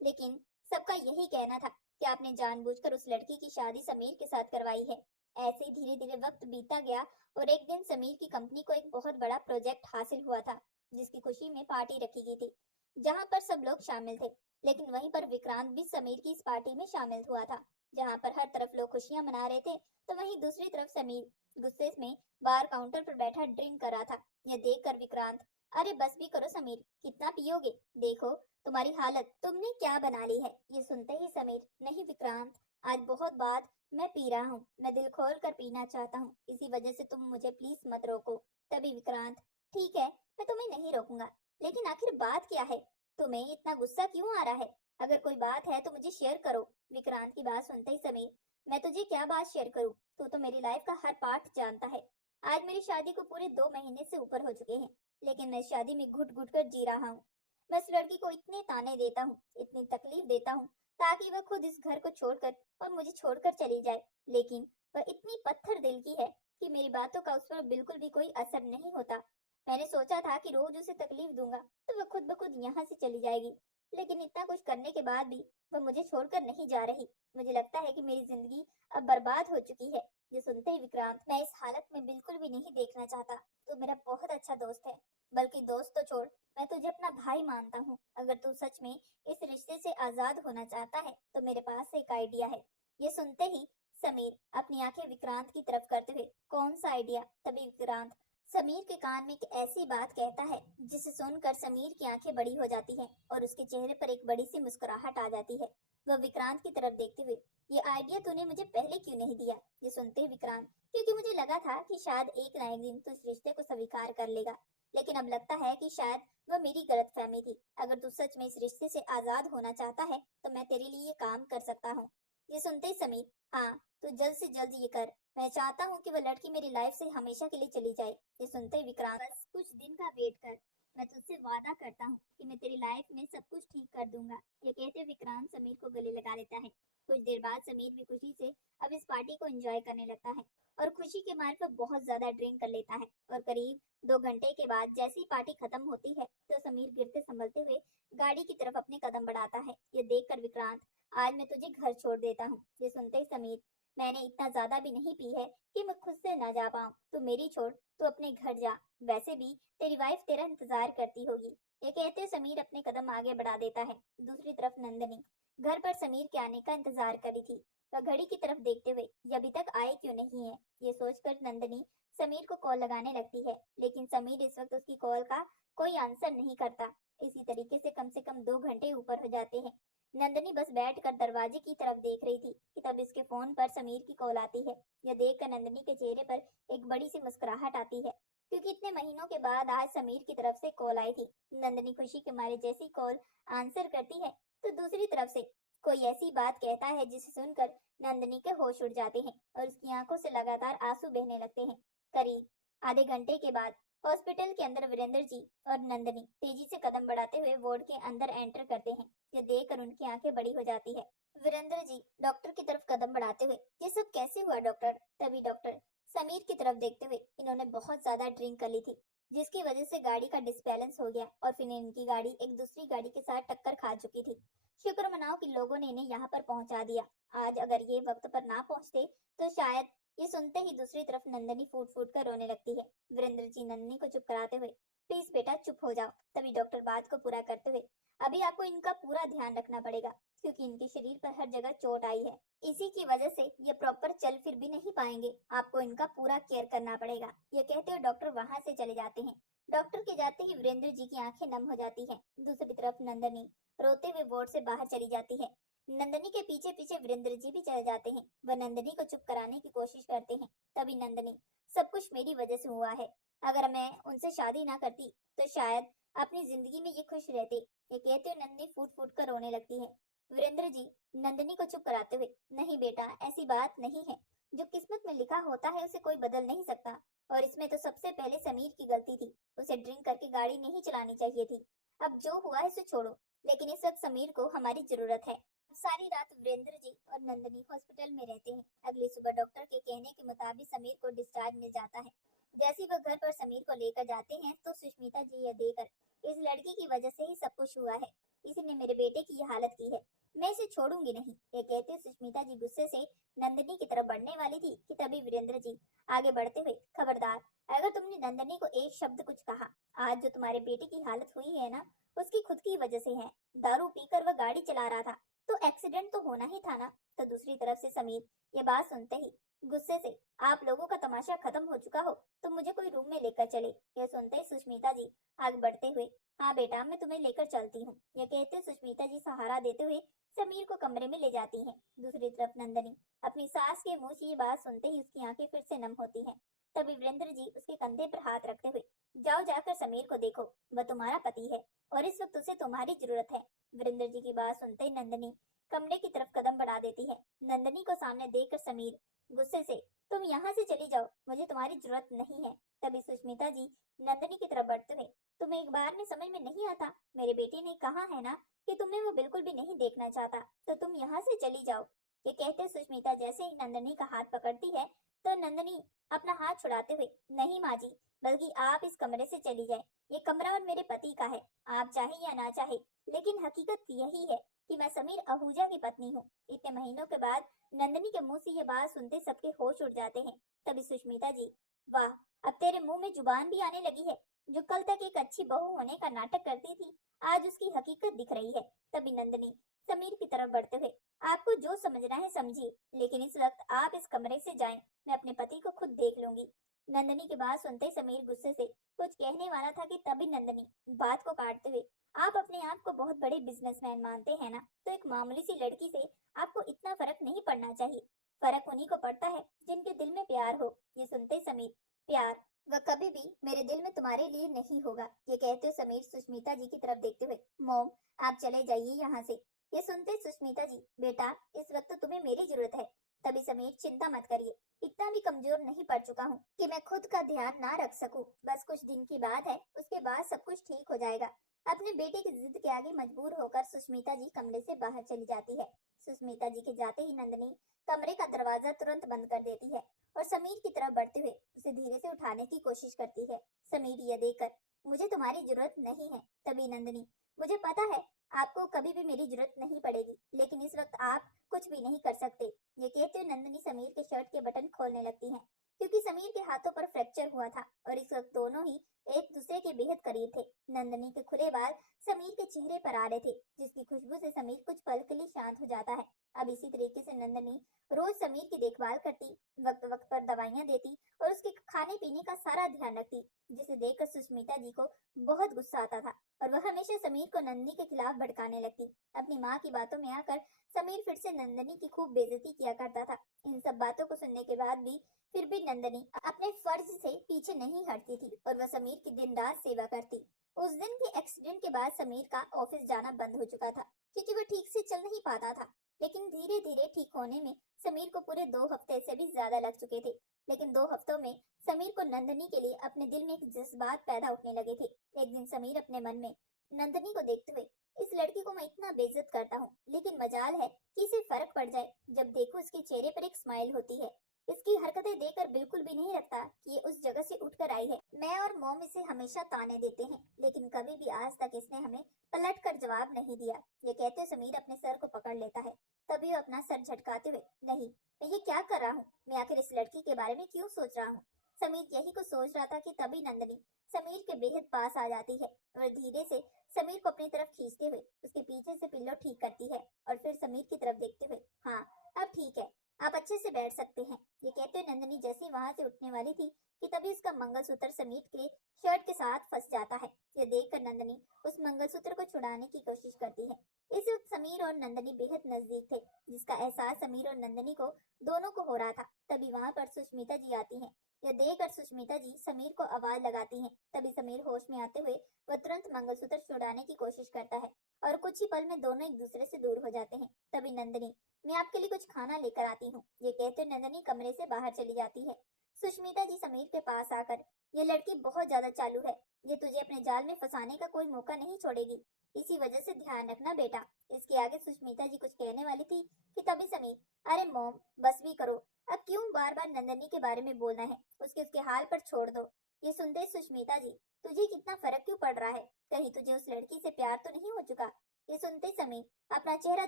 लेकिन सबका यही कहना था कि आपने जानबूझकर उस लड़की की शादी समीर के साथ करवाई है। ऐसे ही धीरे धीरे वक्त बीता गया और एक दिन समीर की कंपनी को एक बहुत बड़ा प्रोजेक्ट हासिल हुआ था, जिसकी खुशी में पार्टी रखी गई थी, जहां पर सब लोग शामिल थे। लेकिन वहीं पर विक्रांत भी समीर की इस पार्टी में शामिल हुआ था। जहां पर हर तरफ लोग खुशियां मना रहे थे, तो वहीं दूसरी तरफ समीर गुस्से में बार काउंटर पर बैठा ड्रिंक कर रहा था। यह देखकर विक्रांत, अरे बस भी करो समीर, कितना पियोगे, देखो तुम्हारी हालत तुमने क्या बना ली है। ये सुनते ही समीर, नहीं विक्रांत, आज बहुत बाद मैं पी रहा हूँ, मैं दिल खोल कर पीना चाहता हूँ, इसी वजह से तुम मुझे प्लीज मत रोको। तभी विक्रांत, ठीक है, मैं तुम्हें नहीं रोकूंगा, लेकिन आखिर बात क्या है, तुम्हें इतना गुस्सा क्यों आ रहा है? अगर कोई बात है तो मुझे शेयर करो। विक्रांत की बात सुनते ही समीर, मैं तुझे क्या बात शेयर करूँ, तू तो मेरी लाइफ का हर पार्ट जानता है। आज मेरी शादी को पूरे 2 महीने से ऊपर हो चुके हैं, लेकिन मैं शादी में घुट घुट कर जी रहा हूँ। मैं उस लड़की को इतने ताने देता हूँ, इतनी तकलीफ देता हूँ, ताकि वह खुद इस घर को छोड़कर और मुझे छोड़कर चली जाए, लेकिन वह इतनी पत्थर दिल की है कि मेरी बातों का उस पर बिल्कुल भी कोई असर नहीं होता। मैंने सोचा था कि रोज उसे तकलीफ दूंगा तो वह खुद ब खुद यहाँ से चली जाएगी, लेकिन इतना कुछ करने के बाद भी वह मुझे छोड़कर नहीं जा रही। मुझे लगता है कि मेरी जिंदगी अब बर्बाद हो चुकी है। ये सुनते ही विक्रांत, मैं इस हालत में बिल्कुल भी नहीं देखना चाहता। तू मेरा बहुत अच्छा दोस्त है, बल्कि दोस्त तो छोड़, मैं तुझे अपना भाई मानता हूँ। अगर तू सच में इस रिश्ते से आजाद होना चाहता है तो मेरे पास एक आइडिया है। ये सुनते ही समीर अपनी आंखें विक्रांत की तरफ करते हुए, कौन सा आइडिया? तभी विक्रांत समीर के कान में एक ऐसी बात कहता है जिसे सुनकर समीर की आंखें बड़ी हो जाती हैं और उसके चेहरे पर एक बड़ी सी मुस्कुराहट आ जाती है। वह विक्रांत की तरफ देखते हुए, ये आइडिया तूने मुझे पहले क्यों नहीं दिया? ये सुनते ही विक्रांत, क्योंकि मुझे लगा था कि शायद एक ना एक दिन तू इस रिश्ते को स्वीकार कर लेगा, लेकिन अब लगता है कि शायद वह मेरी गलतफहमी थी। अगर तू सच में इस रिश्ते से आजाद होना चाहता है तो मैं तेरे लिए ये काम कर सकता हूँ। ये सुनते ही समीर, हाँ, तू जल्द से जल्द ये कर। मैं चाहता हूँ कि वह लड़की मेरी लाइफ से हमेशा के लिए चली जाए। ये सुनते ही विक्रांत, बस कुछ दिन का वेट कर, मैं तुझसे वादा करता हूँ कि मैं तेरी लाइफ में सब कुछ ठीक कर दूंगा। ये कहते विक्रांत समीर को गले लगा लेता है। कुछ देर बाद समीर भी खुशी से अब इस पार्टी को एंजॉय करने लगता है और खुशी के मारे पर बहुत ज्यादा ड्रिंक कर लेता है। और करीब 2 घंटे के बाद जैसे ही पार्टी खत्म होती है तो समीर गिरते संभलते हुए गाड़ी की तरफ अपने कदम बढ़ाता है। ये देखकर विक्रांत, आज मैं तुझे घर छोड़ देता हूँ। ये सुनते ही समीर, मैंने इतना ज्यादा भी नहीं पी है कि मैं खुद से ना जा पाऊँ, तो मेरी छोड़, तू अपने घर जा, वैसे भी तेरी वाइफ तेरा इंतजार करती होगी। ये कहते समीर अपने कदम आगे बढ़ा देता है। दूसरी तरफ नंदनी घर पर समीर के आने का इंतजार कर रही थी। वह घड़ी की तरफ देखते हुए, ये अभी तक आए क्यों नहीं है, ये सोचकर नंदनी समीर को कॉल लगाने लगती है, लेकिन समीर इस वक्त उसकी कॉल का कोई आंसर नहीं करता। इसी तरीके से कम 2 घंटे ऊपर हो जाते हैं। नंदनी बस बैठकर दरवाजे की तरफ देख रही थी कि तब इसके फोन पर समीर की कॉल आती है। यह देखकर नंदनी के चेहरे पर एक बड़ी सी मुस्कुराहट आती है, क्योंकि इतने महीनों के बाद आज समीर की तरफ से कॉल आई थी। नंदनी खुशी के मारे जैसी कॉल आंसर करती है तो दूसरी तरफ से कोई ऐसी बात कहता है जिसे सुनकर नंदनी के होश उड़ जाते हैं और उसकी आंखों से लगातार आंसू बहने लगते हैं। करीब आधे घंटे के बाद हॉस्पिटल के अंदर वीरेंद्र जी और नंदनी तेजी से कदम बढ़ाते हुए वार्ड के अंदर एंटर करते हैं। यह देखकर उनकी आंखें बड़ी हो जाती है। वीरेंद्र जी डॉक्टर की तरफ कदम बढ़ाते हुए, ये सब कैसे हुआ डॉक्टर? तभी डॉक्टर समीर की तरफ देखते हुए, इन्होंने बहुत ज्यादा ड्रिंक कर ली थी, जिसकी वजह से गाड़ी का डिसबैलेंस हो गया और फिर इनकी गाड़ी एक दूसरी गाड़ी के साथ टक्कर खा चुकी थी। शुक्र मनाओ कि लोगों ने इन्हें यहाँ पर पहुंचा दिया। आज अगर ये वक्त पर ना पहुंचते तो शायद। ये सुनते ही दूसरी तरफ नंदनी फूट फूट कर रोने लगती है। वीरेंद्र जी नंदनी को चुप कराते हुए, प्लीज बेटा चुप हो जाओ। तभी डॉक्टर बात को पूरा करते हुए, अभी आपको इनका पूरा ध्यान रखना पड़ेगा, क्योंकि इनके शरीर पर हर जगह चोट आई है। इसी की वजह से ये प्रॉपर चल फिर भी नहीं पाएंगे, आपको इनका पूरा केयर करना पड़ेगा। ये कहते हुए डॉक्टर वहां से चले जाते हैं। डॉक्टर के जाते ही वीरेंद्र जी की आंखें नम हो जाती हैं। दूसरी तरफ नंदनी रोते हुए वार्ड से बाहर चली जाती है। नंदनी के पीछे पीछे वीरेंद्र जी भी चले जाते हैं। वह नंदनी को चुप कराने की कोशिश करते हैं। तभी नंदनी, सब कुछ मेरी वजह से हुआ है, अगर मैं उनसे शादी ना करती तो शायद अपनी जिंदगी में ये खुश रहती। ये कहते हुए नंदनी फूट फूट कर रोने लगती है। वीरेंद्र जी नंदिनी को चुप कराते हुए, नहीं बेटा, ऐसी बात नहीं है। जो किस्मत में लिखा होता है उसे कोई बदल नहीं सकता। और इसमें तो सबसे पहले समीर की गलती थी। उसे ड्रिंक करके गाड़ी नहीं चलानी चाहिए थी। अब जो हुआ है उसे छोड़ो, लेकिन इस वक्त समीर को हमारी जरूरत है। सारी रात वीरेंद्र जी और नंदिनी हॉस्पिटल में रहते हैं। अगली सुबह डॉक्टर के कहने के मुताबिक समीर को डिस्चार्ज मिल जाता है। जैसे ही वह घर पर समीर को लेकर जाते हैं तो सुष्मिता जी यह देकर, इस लड़की की वजह से ही सब कुछ हुआ है, इसी ने मेरे बेटे की ये हालत की है, मैं इसे छोड़ूंगी नहीं, ये कहते सुष्मिता जी गुस्से से नंदिनी की तरफ बढ़ने वाली थी कि तभी वीरेंद्र जी आगे बढ़ते हुए, खबरदार, अगर तुमने नंदिनी को एक शब्द कुछ कहा, आज जो तुम्हारे बेटे की हालत हुई है ना, उसकी खुद की वजह से है। दारू पीकर वह गाड़ी चला रहा था तो एक्सीडेंट तो होना ही था ना। तो दूसरी तरफ से समीर ये बात सुनते ही गुस्से से, आप लोगों का तमाशा खत्म हो चुका हो तो मुझे कोई रूम में लेकर चले। यह सुनते ही सुष्मिता जी आगे बढ़ते हुए, हाँ बेटा, मैं तुम्हें लेकर चलती हूँ। यह कहते सुष्मिता जी सहारा देते हुए समीर को कमरे में ले जाती हैं। दूसरी तरफ नंदनी अपनी सास के मुंह से ये बात सुनते ही उसकी आंखें फिर से नम होती हैं। तभी वीरेंद्र जी उसके कंधे पर हाथ रखते हुए, जाओ जाकर समीर को देखो, वह तुम्हारा पति है और इस वक्त उसे तुम्हारी जरूरत है। वीरेंद्र जी की बात सुनते ही नंदनी कमरे की तरफ कदम बढ़ा देती है। नंदनी को सामने देखकर समीर गुस्से से, तुम यहाँ से चली जाओ, मुझे तुम्हारी जरूरत नहीं है। तभी सुष्मिता जी नंदनी की तरफ बढ़ते हुए, तुम्हें एक बार में समझ में नहीं आता, मेरे बेटे ने कहा है ना कि तुम्हें वो बिल्कुल भी नहीं देखना चाहता, तो तुम यहाँ से चली जाओ। ये कहते सुष्मिता जैसे ही नंदनी का हाथ पकड़ती है तो नंदनी अपना हाथ छुड़ाते हुए, नहीं माँ जी, बल्कि आप इस कमरे से चली जाए, ये कमरा और मेरे पति का है, आप चाहे या ना चाहे, लेकिन हकीकत यही है कि मैं समीर आहूजा की पत्नी हूँ। इतने महीनों के बाद नंदनी के मुंह से ये बात सुनते सबके होश उड़ जाते हैं। तभी सुष्मिता जी, वाह, अब तेरे मुंह में जुबान भी आने लगी है। जो कल तक एक अच्छी बहू होने का नाटक करती थी, आज उसकी हकीकत दिख रही है। तभी नंदनी समीर की तरफ बढ़ते हुए, आपको जो समझना है समझिए, लेकिन इस वक्त आप इस कमरे से जाएं, मैं अपने पति को खुद देख लूंगी। नंदनी की बात सुनते ही समीर गुस्से से कुछ कहने वाला था कि तभी नंदनी बात को काटते हुए, आप अपने आप को बहुत बड़े बिजनेसमैन मानते हैं ना, तो एक मामूली सी लड़की से आपको इतना फर्क नहीं पड़ना चाहिए। फर्क उन्हीं को पड़ता है जिनके दिल में प्यार हो। ये सुनते ही समीर, प्यार, वह कभी भी मेरे दिल में तुम्हारे लिए नहीं होगा। ये कहते समीर सुष्मिता जी की तरफ देखते हुए, मॉम, आप चले जाइए यहाँ से। ये सुनते सुष्मिता जी, बेटा, इस वक्त तो तुम्हें मेरी जरूरत है। तभी समीर, चिंता मत करिए, इतना भी कमजोर नहीं पड़ चुका हूँ कि मैं खुद का ध्यान ना रख सकूं। बस कुछ दिन की बात है, उसके बाद सब कुछ ठीक हो जाएगा। अपने बेटे की जिद के आगे मजबूर होकर सुष्मिता जी कमरे से बाहर चली जाती है। सुष्मिता जी के जाते ही नंदनी कमरे का दरवाजा तुरंत बंद कर देती है और समीर की तरफ बढ़ते हुए उसे धीरे से उठाने की कोशिश करती है। समीर यह देखकर, मुझे तुम्हारी जरूरत नहीं है। तभी नंदनी, मुझे पता है आपको कभी भी मेरी जरूरत नहीं पड़ेगी, लेकिन इस वक्त आप कुछ भी नहीं कर सकते। ये कहते हुए नंदनी समीर के शर्ट के बटन खोलने लगती है, क्योंकि समीर के हाथों पर फ्रैक्चर हुआ था और इस वक्त दोनों ही एक दूसरे के बेहद करीब थे। नंदनी के खुले बाल समीर के चेहरे पर आ रहे थे, जिसकी खुशबू से समीर कुछ पल के लिए शांत हो जाता है। अब इसी तरीके से नंदनी रोज समीर की देखभाल करती, वक्त वक्त पर दवाइयाँ देती और उसके खाने पीने का सारा ध्यान रखती, जिसे देखकर सुष्मिता जी को बहुत गुस्सा आता था और वह हमेशा समीर को नंदनी के खिलाफ भड़काने लगती। अपनी माँ की बातों में आकर समीर फिर से नंदनी की खूब बेइज्जती किया करता था। इन सब बातों को सुनने के बाद भी फिर भी नंदनी अपने फर्ज से पीछे नहीं हटती थी और वह समीर की दिन रात सेवा करती। उस दिन के एक्सीडेंट के बाद समीर का ऑफिस जाना बंद हो चुका था, क्योंकि वह ठीक से चल नहीं पाता था। लेकिन धीरे धीरे ठीक होने में समीर को पूरे 2 हफ्ते से भी ज्यादा लग चुके थे। लेकिन 2 हफ्तों में समीर को नंदनी के लिए अपने दिल में एक जज्बात पैदा उठने लगे थे। एक दिन समीर अपने मन में नंदनी को देखते हुए, इस लड़की को मैं इतना बेइज्जत करता हूँ, लेकिन मजाल है कि इसे फर्क पड़ जाए। जब देखो इसके चेहरे पर एक स्माइल होती है। इसकी हरकतें देखकर बिल्कुल भी नहीं लगता कि ये उस जगह से उठकर आई है। मैं और मॉम इसे हमेशा ताने देते हैं, लेकिन कभी भी आज तक इसने हमें पलट कर जवाब नहीं दिया। ये कहते समीर अपने सर को पकड़ लेता है। तभी वो अपना सर झटकाते हुए, नहीं, मैं ये क्या कर रहा हूँ, मैं आखिर इस लड़की के बारे में क्यों सोच रहा हूँ। समीर यही को सोच रहा था कि तभी नंदनी समीर के बेहद पास आ जाती है और धीरे से समीर को अपनी तरफ खींचते हुए उसके पीछे से पिल्लो ठीक करती है और फिर समीर की तरफ देखते हुए, हाँ, अब ठीक है, आप अच्छे से बैठ सकते हैं। ये कहते हुए नंदनी जैसे वहां से उठने वाली थी कि तभी उसका मंगलसूत्र समीर के शर्ट के साथ फंस जाता है। ये देखकर नंदनी उस मंगलसूत्र को छुड़ाने की कोशिश करती है। इस वक्त समीर और नंदनी बेहद नजदीक थे, जिसका एहसास समीर और नंदनी को दोनों को हो रहा था। तभी वहां पर सुष्मिता जी आती हैं। यह देखकर सुष्मिता जी समीर को आवाज लगाती हैं। तभी समीर होश में आते हुए वह तुरंत मंगलसूत्र छुड़ाने की कोशिश करता है और कुछ ही पल में दोनों एक दूसरे से दूर हो जाते हैं। तभी नंदिनी, मैं आपके लिए कुछ खाना लेकर आती हूँ, ये कहते नंदिनी कमरे से बाहर चली जाती है। सुष्मिता जी समीर के पास आकर, ये लड़की बहुत ज्यादा चालू है, ये तुझे अपने जाल में फंसाने का कोई मौका नहीं छोड़ेगी, इसी वजह से ध्यान रखना बेटा। इसके आगे सुष्मिता जी कुछ कहने वाली थी कि तभी समीर, अरे मॉम बस भी करो, अब क्यों बार बार नंदनी के बारे में बोलना है, उसके हाल पर छोड़ दो। ये सुनते ही सुष्मिता जी, तुझे कितना फर्क क्यों पड़ रहा है, कहीं तुझे उस लड़की से प्यार तो नहीं हो चुका। ये सुनते समीर अपना चेहरा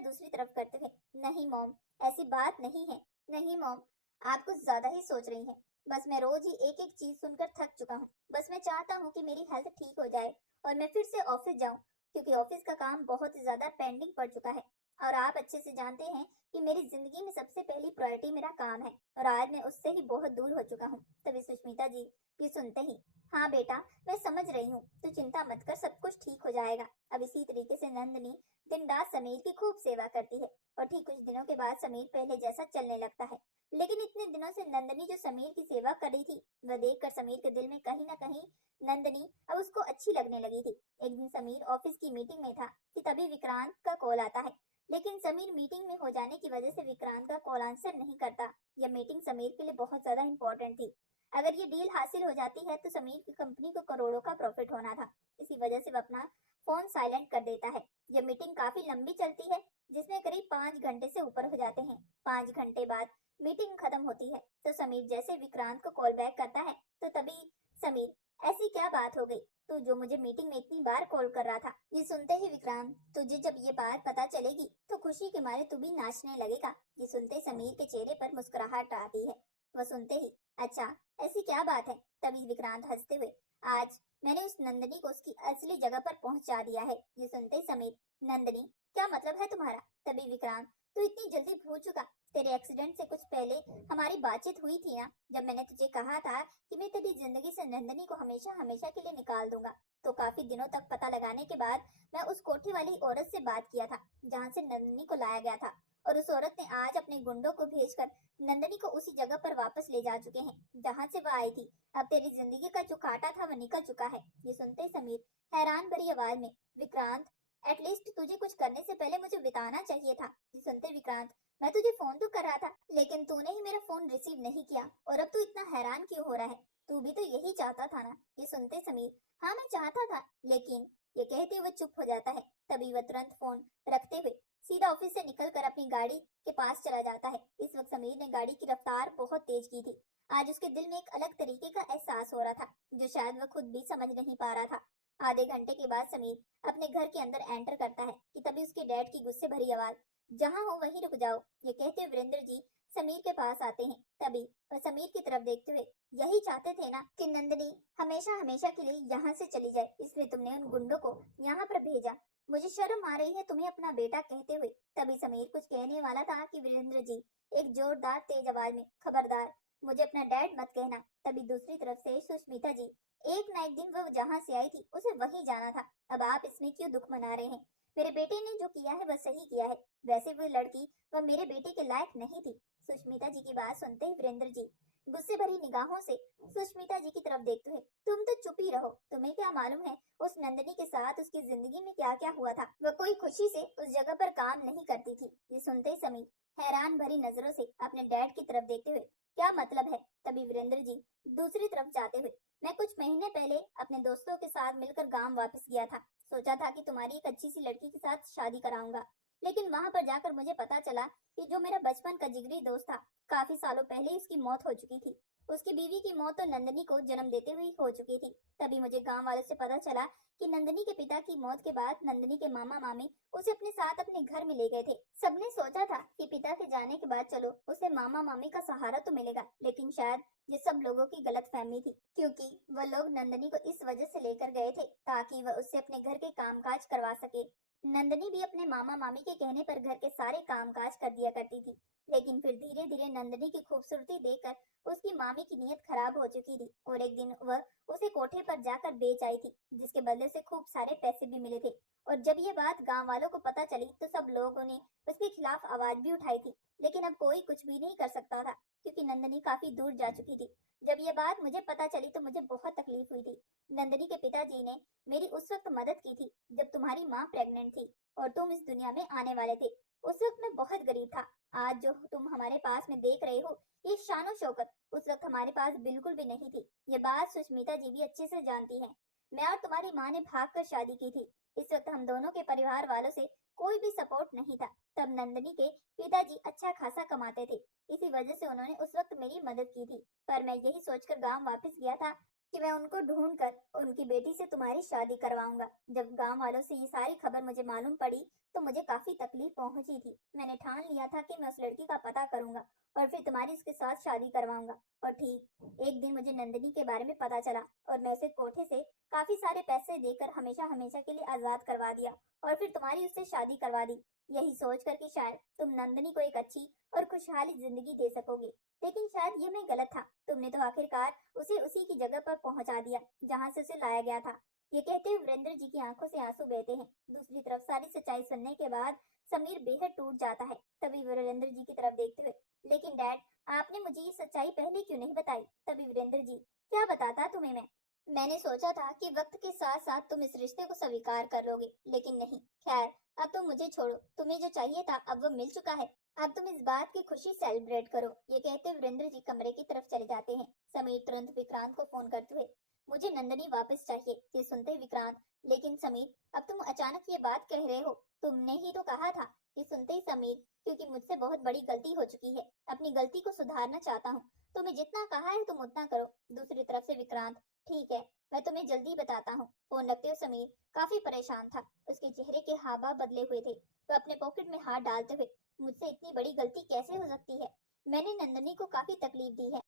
दूसरी तरफ करते हुए, नहीं मॉम, ऐसी बात नहीं है। नहीं मॉम, आप कुछ ज्यादा ही सोच रही हैं। बस मैं रोज ही एक एक चीज सुनकर थक चुका हूँ। बस मैं चाहता हूँ कि मेरी हेल्थ ठीक हो जाए और मैं फिर से ऑफिस जाऊँ, क्योंकि ऑफिस का काम बहुत ज्यादा पेंडिंग पड़ चुका है। और आप अच्छे से जानते हैं कि मेरी जिंदगी में सबसे पहली प्रायोरिटी मेरा काम है, और आज मैं उससे ही बहुत दूर हो चुका हूँ। तभी सुष्मिता जी ये सुनते ही, हाँ बेटा मैं समझ रही हूँ, तू चिंता मत कर, सब कुछ ठीक हो जाएगा। अब इसी तरीके से नंदनी दिन रात समीर की खूब सेवा करती है, और ठीक कुछ दिनों के बाद समीर पहले जैसा चलने लगता है। लेकिन इतने दिनों से नंदनी जो समीर की सेवा कर रही थी, वह देखकर समीर के दिल में कहीं ना कहीं नंदनी अब उसको अच्छी लगने लगी थी। एक दिन समीर ऑफिस की मीटिंग में था कि तभी विक्रांत का कॉल आता है, लेकिन समीर मीटिंग में हो जाने की वजह से विक्रांत का कॉल आंसर नहीं करता। यह मीटिंग समीर के लिए बहुत ज्यादा इंपॉर्टेंट थी। अगर ये डील हासिल हो जाती है तो समीर की कंपनी को करोड़ों का प्रॉफिट होना था। इसी वजह से वह अपना फोन साइलेंट कर देता है। यह मीटिंग काफी लंबी चलती है, जिसमें करीब 5 घंटे से ऊपर हो जाते हैं। 5 घंटे बाद मीटिंग खत्म होती है तो समीर जैसे विक्रांत को कॉल बैक करता है तो तभी समीर, ऐसी क्या बात हो गई, तू जो मुझे मीटिंग में इतनी बार कॉल कर रहा था। ये सुनते ही विक्रांत, तुझे जब ये बात पता चलेगी तो खुशी के मारे तू भी नाचने लगेगा। ये सुनते समीर के चेहरे पर मुस्कुराहट आती है। वह सुनते ही, अच्छा ऐसी क्या बात है। तभी विक्रांत हंसते हुए, आज मैंने उस नंदनी को उसकी असली जगह पर पहुंचा दिया है। ये सुनते ही समीर, नंदनी क्या मतलब है तुम्हारा। तभी विक्रांत, तू इतनी जल्दी भूल चुका, तेरे एक्सीडेंट से कुछ पहले हमारी बातचीत हुई थी ना, जब मैंने तुझे कहा था कि मैं तेरी जिंदगी से नंदनी को हमेशा हमेशा के लिए निकाल दूंगा। तो काफी दिनों तक पता लगाने के बाद मैं उस कोठी वाली औरत से बात किया था जहाँ से नंदनी को लाया गया था, और उस औरत ने आज अपने गुंडों को भेजकर नंदनी को उसी जगह पर वापस ले जा चुके हैं जहाँ से वह आई थी। अब तेरी जिंदगी का जो कांटा था वह निकल चुका है। ये सुनते ही समीर हैरान भरी आवाज में, विक्रांत एटलीस्ट तुझे कुछ करने से पहले मुझे बताना चाहिए था। ये सुनते विक्रांत, मैं तुझे फोन तो कर रहा था लेकिन तूने ही मेरा फोन रिसीव नहीं किया, और अब तू इतना हैरान क्यों हो रहा है, तू भी तो यही चाहता था ना। ये सुनते समीर, हाँ मैं चाहता था, लेकिन ये कहते हुए चुप हो जाता है। तभी वह तुरंत फोन रखते हुए सीधा ऑफिस से निकलकर अपनी गाड़ी के पास चला जाता है। इस वक्त समीर ने गाड़ी की रफ्तार बहुत तेज की थी। आज उसके दिल में एक अलग तरीके का एहसास हो रहा था, जो शायद वह खुद भी समझ नहीं पा रहा था। आधे घंटे के बाद समीर अपने घर के अंदर एंटर करता है कि तभी उसके डैड की गुस्से भरी आवाज, जहाँ हो वहीं रुक जाओ। ये कहते हुए वीरेंद्र जी समीर के पास आते हैं। तभी वह समीर की तरफ देखते हुए, यही चाहते थे ना कि नंदिनी हमेशा हमेशा के लिए यहाँ से चली जाए, इसलिए तुमने उन गुंडों को यहाँ पर भेजा। मुझे शर्म आ रही है तुम्हें अपना बेटा कहते हुए। तभी समीर कुछ कहने वाला था कि वीरेंद्र जी एक जोरदार तेज आवाज में, खबरदार मुझे अपना डैड मत कहना। तभी दूसरी तरफ से सुष्मिता जी, एक ना एक दिन वह जहाँ से आई थी उसे वहीं जाना था, अब आप इसमें क्यों दुख मना रहे हैं। मेरे बेटे ने जो किया है वह सही किया है, वैसे वह लड़की वह मेरे बेटे के लायक नहीं थी। सुष्मिता जी की बात सुनते ही वीरेंद्र जी गुस्से भरी निगाहों से सुष्मिता जी की तरफ देखते हुए, तुम तो चुप ही रहो, तुम्हें क्या मालूम है उस नंदिनी के साथ उसकी जिंदगी में क्या क्या हुआ था। वह कोई खुशी से उस जगह पर काम नहीं करती थी। ये सुनते ही समीर हैरान भरी नजरों से अपने डैड की तरफ देखते हुए, क्या मतलब है। तभी वीरेंद्र जी दूसरी तरफ जाते हुए, मैं कुछ महीने पहले अपने दोस्तों के साथ मिलकर गांव वापस गया था। सोचा था कि तुम्हारी एक अच्छी सी लड़की के साथ शादी कराऊंगा, लेकिन वहां पर जाकर मुझे पता चला कि जो मेरा बचपन का जिगरी दोस्त था, काफी सालों पहले उसकी मौत हो चुकी थी। उसकी बीवी की मौत तो नंदनी को जन्म देते हुए हो चुकी थी। तभी मुझे गांव वालों से पता चला कि नंदनी के पिता की मौत के बाद नंदनी के मामा मामी उसे अपने साथ अपने घर में ले गए थे। सबने सोचा था कि पिता के जाने के बाद चलो उसे मामा मामी का सहारा तो मिलेगा, लेकिन शायद ये सब लोगों की गलतफहमी थी, क्योंकि वह लोग नंदनी को इस वजह से लेकर गए थे ताकि वह उससे अपने घर के कामकाज करवा सके। नंदनी भी अपने मामा मामी के कहने पर घर के सारे कामकाज कर दिया करती थी, लेकिन फिर धीरे धीरे नंदनी की खूबसूरती देखकर उसकी मामी की नीयत खराब हो चुकी थी, और एक दिन वह उसे कोठे पर जाकर बेच आई थी, जिसके बदले से खूब सारे पैसे भी मिले थे। और जब ये बात गांव वालों को पता चली तो सब लोगों ने उसके खिलाफ आवाज भी उठाई थी, लेकिन अब कोई कुछ भी नहीं कर सकता था क्योंकि नंदनी काफी दूर जा चुकी थी। जब ये बात मुझे पता चली तो मुझे बहुत तकलीफ हुई थी। नंदनी के पिताजी ने मेरी उस वक्त मदद की थी जब तुम्हारी माँ प्रेग्नेंट थी और तुम इस दुनिया में आने वाले थे। उस वक्त मैं बहुत गरीब था। आज जो तुम हमारे पास में देख रहे हो ये शानो शौकत उस वक्त हमारे पास बिल्कुल भी नहीं थी। ये बात सुष्मिता जी भी अच्छे से जानती है। मैं और तुम्हारी माँ ने भागकर शादी की थी। इस वक्त हम दोनों के परिवार वालों से कोई भी सपोर्ट नहीं था। तब नंदनी के पिताजी अच्छा खासा कमाते थे, इसी वजह से उन्होंने उस वक्त मेरी मदद की थी। पर मैं यही सोचकर गांव वापस गया था कि मैं उनको ढूंढकर उनकी बेटी से तुम्हारी शादी करवाऊंगा। जब गांव वालों से ये सारी खबर मुझे मालूम पड़ी तो मुझे काफी तकलीफ पहुंची थी। मैंने ठान लिया था कि मैं उस लड़की का पता करूंगा और फिर तुम्हारी उसके साथ शादी करवाऊंगा। और ठीक एक दिन मुझे नंदनी के बारे में पता चला और मैं उसे कोठे से काफी सारे पैसे देकर हमेशा हमेशा के लिए आजाद करवा दिया और फिर तुम्हारी उससे शादी करवा दी, यही सोच कर कि शायद तुम नंदनी को एक अच्छी और खुशहाली जिंदगी दे सकोगे। लेकिन शायद ये मैं गलत था। तुमने तो आखिरकार उसे उसी की जगह पर पहुंचा दिया जहां से उसे लाया गया था। ये कहते हुए वीरेंद्र जी की आंखों से आंसू बहते हैं। दूसरी तरफ सारी सच्चाई सुनने के बाद समीर बेहद टूट जाता है। तभी वीरेंद्र जी की तरफ देखते हुए, लेकिन डैड आपने मुझे ये सच्चाई पहले क्यों नहीं बताई? तभी वीरेंद्र जी, क्या बताता तुम्हें मैंने सोचा था कि वक्त के साथ साथ तुम इस रिश्ते को स्वीकार कर लोगे, लेकिन नहीं। खैर अब तुम मुझे छोड़ो, तुम्हें जो चाहिए था अब वो मिल चुका है। अब तुम इस बात की खुशी सेलिब्रेट करो। ये कहते वीरेंद्र जी कमरे की तरफ चले जाते हैं। समीर तुरंत विक्रांत को फोन करते हुए, मुझे नंदनी वापस चाहिए। ये सुनते ही विक्रांत, लेकिन समीर अब तुम अचानक ये बात कह रहे हो, तुमने ही तो कहा था। ये सुनते ही समीर, क्योंकि मुझसे बहुत बड़ी गलती हो चुकी है, अपनी गलती को सुधारना चाहता हूँ। तुम्हें जितना कहा है तुम उतना करो। दूसरी तरफ से विक्रांत, ठीक है मैं तुम्हें जल्दी बताता हूँ। फोन रखते हुए समीर काफी परेशान था। उसके चेहरे के हाव भाव बदले हुए थे। वो अपने पॉकेट में हाथ डालते हुए, मुझसे इतनी बड़ी गलती कैसे हो सकती है? मैंने नंदनी को काफी तकलीफ दी है,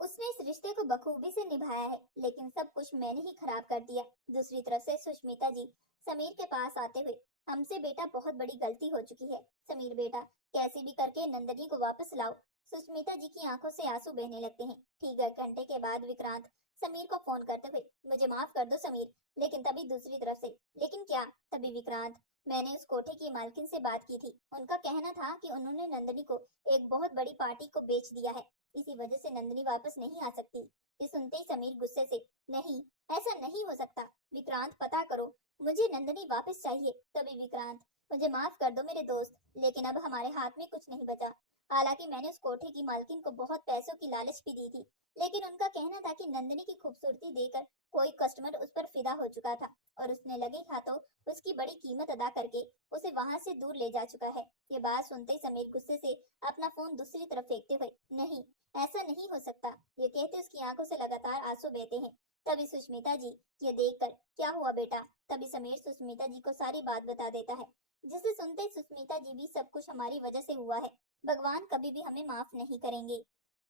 उसने इस रिश्ते को बखूबी से निभाया है, लेकिन सब कुछ मैंने ही खराब कर दिया। दूसरी तरफ से सुष्मिता जी समीर के पास आते हुए, हमसे बेटा बहुत बड़ी गलती हो चुकी है। समीर बेटा कैसे भी करके नंदनी को वापस लाओ। सुष्मिता जी की आंखों से आंसू बहने लगते हैं। ठीक 1 घंटे के बाद विक्रांत समीर को फोन करते हुए, मुझे माफ कर दो समीर। लेकिन तभी दूसरी तरफ से, लेकिन क्या? तभी विक्रांत, मैंने उस कोठे की मालकिन से बात की थी। उनका कहना था कि उन्होंने नंदनी को एक बहुत बड़ी पार्टी को बेच दिया है, इसी वजह से नंदनी वापस नहीं आ सकती। ये सुनते ही समीर गुस्से से, नहीं ऐसा नहीं हो सकता। विक्रांत पता करो, मुझे नंदनी वापस चाहिए। तभी विक्रांत, मुझे माफ कर दो मेरे दोस्त, लेकिन अब हमारे हाथ में कुछ नहीं बचा। हालांकि मैंने उस कोठे की मालकिन को बहुत पैसों की लालच भी दी थी, लेकिन उनका कहना था कि नंदनी की खूबसूरती देखकर कोई कस्टमर उस पर फिदा हो चुका था और उसने लगे हाथों उसकी बड़ी कीमत अदा करके उसे वहां से दूर ले जा चुका है। ये बात सुनते ही समीर गुस्से से अपना फोन दूसरी तरफ फेंकते हुए, नहीं ऐसा नहीं हो सकता। ये कहते उसकी आंखों से लगातार आंसू बहते हैं। तभी सुष्मिता जी, ये देखकर, क्या हुआ बेटा? तभी समीर सुष्मिता जी को सारी बात बता देता है, जिसे सुनते सुष्मिता जी भी, सब कुछ हमारी वजह से हुआ है, भगवान कभी भी हमें माफ नहीं करेंगे।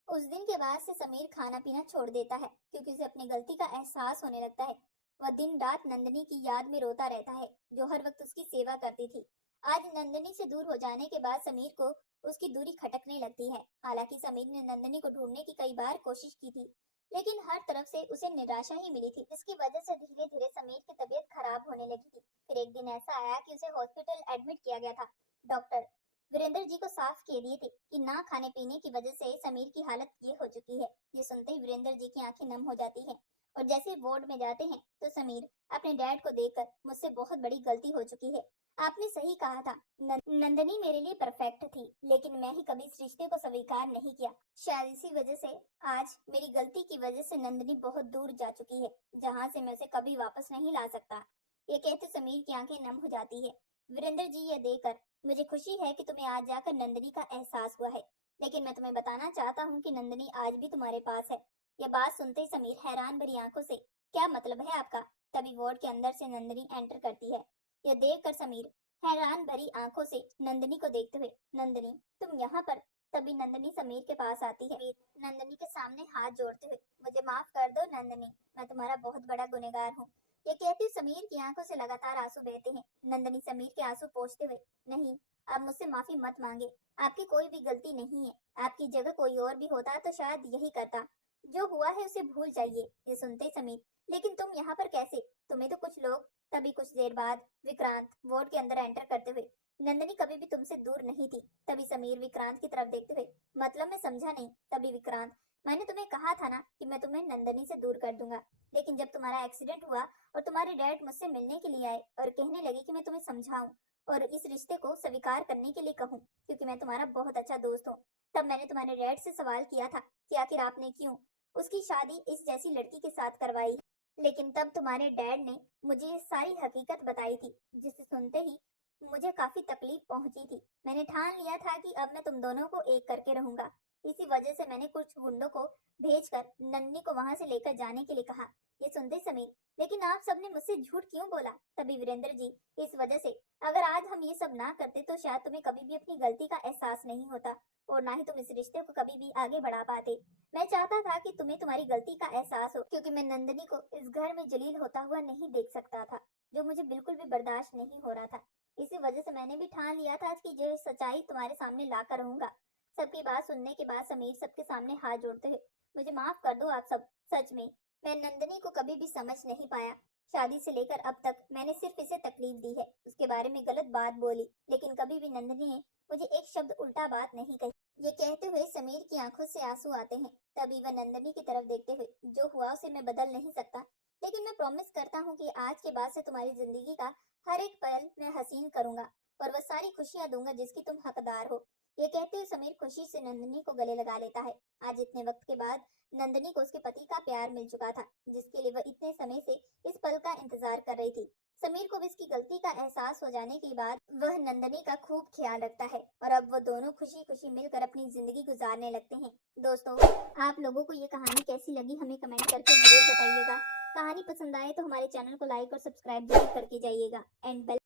उस दिन के बाद से समीर खाना पीना छोड़ देता है क्योंकि उसे अपनी गलती का एहसास होने लगता है। वह दिन रात नंदनी की याद में रोता रहता है, जो हर वक्त उसकी सेवा करती थी। आज नंदनी से दूर हो जाने के बाद समीर को उसकी दूरी खटकने लगती है। हालांकि समीर ने नंदनी को ढूंढने की कई बार कोशिश की थी, लेकिन हर तरफ से उसे निराशा ही मिली थी। इसकी वजह से धीरे धीरे समीर की तबीयत खराब होने लगी थी। फिर एक दिन ऐसा आया कि उसे हॉस्पिटल एडमिट किया गया था। डॉक्टर वीरेंद्र जी को साफ कह दिए थे कि ना खाने पीने की वजह से समीर की हालत ये हो चुकी है। ये सुनते ही वीरेंद्र जी की आंखें नम हो जाती हैं और जैसे वार्ड में जाते हैं तो समीर अपने डैड को देखकर, मुझसे बहुत बड़ी गलती हो चुकी है। आपने सही कहा था, नंदनी मेरे लिए परफेक्ट थी, लेकिन मैं ही कभी इस रिश्ते को स्वीकार नहीं किया। शायद इसी वजह से आज मेरी गलती की वजह से नंदनी बहुत दूर जा चुकी है, जहाँ से मैं उसे कभी वापस नहीं ला सकता। ये कहते समीर की आंखें नम हो जाती है। वीरेंद्र जी, ये देखकर मुझे खुशी है कि तुम्हें आज जाकर नंदनी का एहसास हुआ है, लेकिन मैं तुम्हें बताना चाहता हूँ कि नंदनी आज भी तुम्हारे पास है। यह बात सुनते ही समीर हैरान भरी आंखों से, क्या मतलब है आपका? तभी वार्ड के अंदर से नंदनी एंटर करती है। यह देखकर समीर हैरान भरी आंखों से नंदनी को देखते हुए, नंदनी तुम यहाँ पर? तभी नंदनी समीर के पास आती है। नंदनी के सामने हाथ जोड़ते हुए, मुझे माफ कर दो नंदनी, मैं तुम्हारा बहुत बड़ा गुनहगार हूँ। ये कहते समीर की आंखों से लगातार आंसू बहते हैं। नंदनी समीर के आंसू पोंछते हुए, नहीं आप मुझसे माफी मत मांगे, आपकी कोई भी गलती नहीं है। आपकी जगह कोई और भी होता तो शायद यही करता। जो हुआ है उसे भूल जाइए। ये सुनते समीर, लेकिन तुम यहाँ पर कैसे? तुम्हें तो कुछ लोग। तभी कुछ देर बाद विक्रांत वार्ड के अंदर एंटर करते हुए, नंदिनी कभी भी तुमसे दूर नहीं थी। तभी समीर विक्रांत की तरफ देखते हुए, मतलब मैं समझा नहीं। तभी विक्रांत, मैंने तुम्हें कहा था ना कि मैं तुम्हें नंदिनी से दूर कर दूंगा, लेकिन जब तुम्हारा एक्सीडेंट हुआ और तुम्हारे डैड मुझसे मिलने के लिए आए और कहने लगे कि मैं तुम्हें समझाऊं और इस रिश्ते को स्वीकार करने के लिए कहूं, क्योंकि मैं तुम्हारा बहुत अच्छा दोस्त हूँ, तब मैंने तुम्हारे डैड से सवाल किया था कि आखिर आपने क्यों उसकी शादी इस जैसी लड़की के साथ करवाई। लेकिन तब तुम्हारे डैड ने मुझे ये सारी हकीकत बताई थी, जिसे सुनते ही मुझे काफी तकलीफ पहुंची थी। मैंने ठान लिया था कि अब मैं तुम दोनों को एक करके रहूंगा। इसी वजह से मैंने कुछ गुंडों को भेजकर नन्नी को वहां से लेकर जाने के लिए कहा। ये सुनते समीर, लेकिन आप सबने मुझसे झूठ क्यों बोला? तभी वीरेंद्र जी, इस वजह से, अगर आज हम ये सब ना करते तो शायद तुम्हें कभी भी अपनी गलती का एहसास नहीं होता और ना ही तुम इस रिश्ते को कभी भी आगे बढ़ा पाते। मैं चाहता था कि तुम्हें तुम्हारी गलती का एहसास हो, क्योंकि मैं नंदिनी को इस घर में जलील होता हुआ नहीं देख सकता था, जो मुझे बिल्कुल भी बर्दाश्त नहीं हो रहा था। इसी वजह से मैंने भी ठान लिया था कि जो सच्चाई तुम्हारे सामने लाकर रहूंगा। सबकी बात सुनने के बाद समीर सबके सामने हाथ जोड़ते हुए, मुझे माफ कर दो आप सब। सच में मैं नंदिनी को कभी भी समझ नहीं पाया। शादी से लेकर अब तक मैंने सिर्फ इसे तकलीफ दी है, उसके बारे में गलत बात बोली, लेकिन कभी भी नंदिनी ने मुझे एक शब्द उल्टा बात नहीं कही। ये कहते हुए समीर की आंखों से आंसू आते हैं। तभी वह नंदिनी की तरफ देखते हुए, जो हुआ उसे मैं बदल नहीं सकता, लेकिन मैं प्रॉमिस करता हूँ कि आज के बाद से तुम्हारी जिंदगी का हर एक पल मैं हसीन करूंगा और वह सारी खुशियां दूंगा जिसकी तुम हकदार हो। ये कहते हुए समीर खुशी से नंदिनी को गले लगा लेता है। आज इतने वक्त के बाद नंदिनी को उसके पति का प्यार मिल चुका था, जिसके लिए वह इतने समय से इस पल का इंतजार कर रही थी। समीर को भी इसकी गलती का एहसास हो जाने के बाद वह नंदिनी का खूब ख्याल रखता है और अब वो दोनों खुशी खुशी मिलकर अपनी जिंदगी गुजारने लगते हैं। दोस्तों, आप लोगों को ये कहानी कैसी लगी हमें कमेंट करके जरूर बताइएगा। कहानी पसंद आए तो हमारे चैनल को लाइक और सब्सक्राइब जरूर करके जाइएगा एंड बेल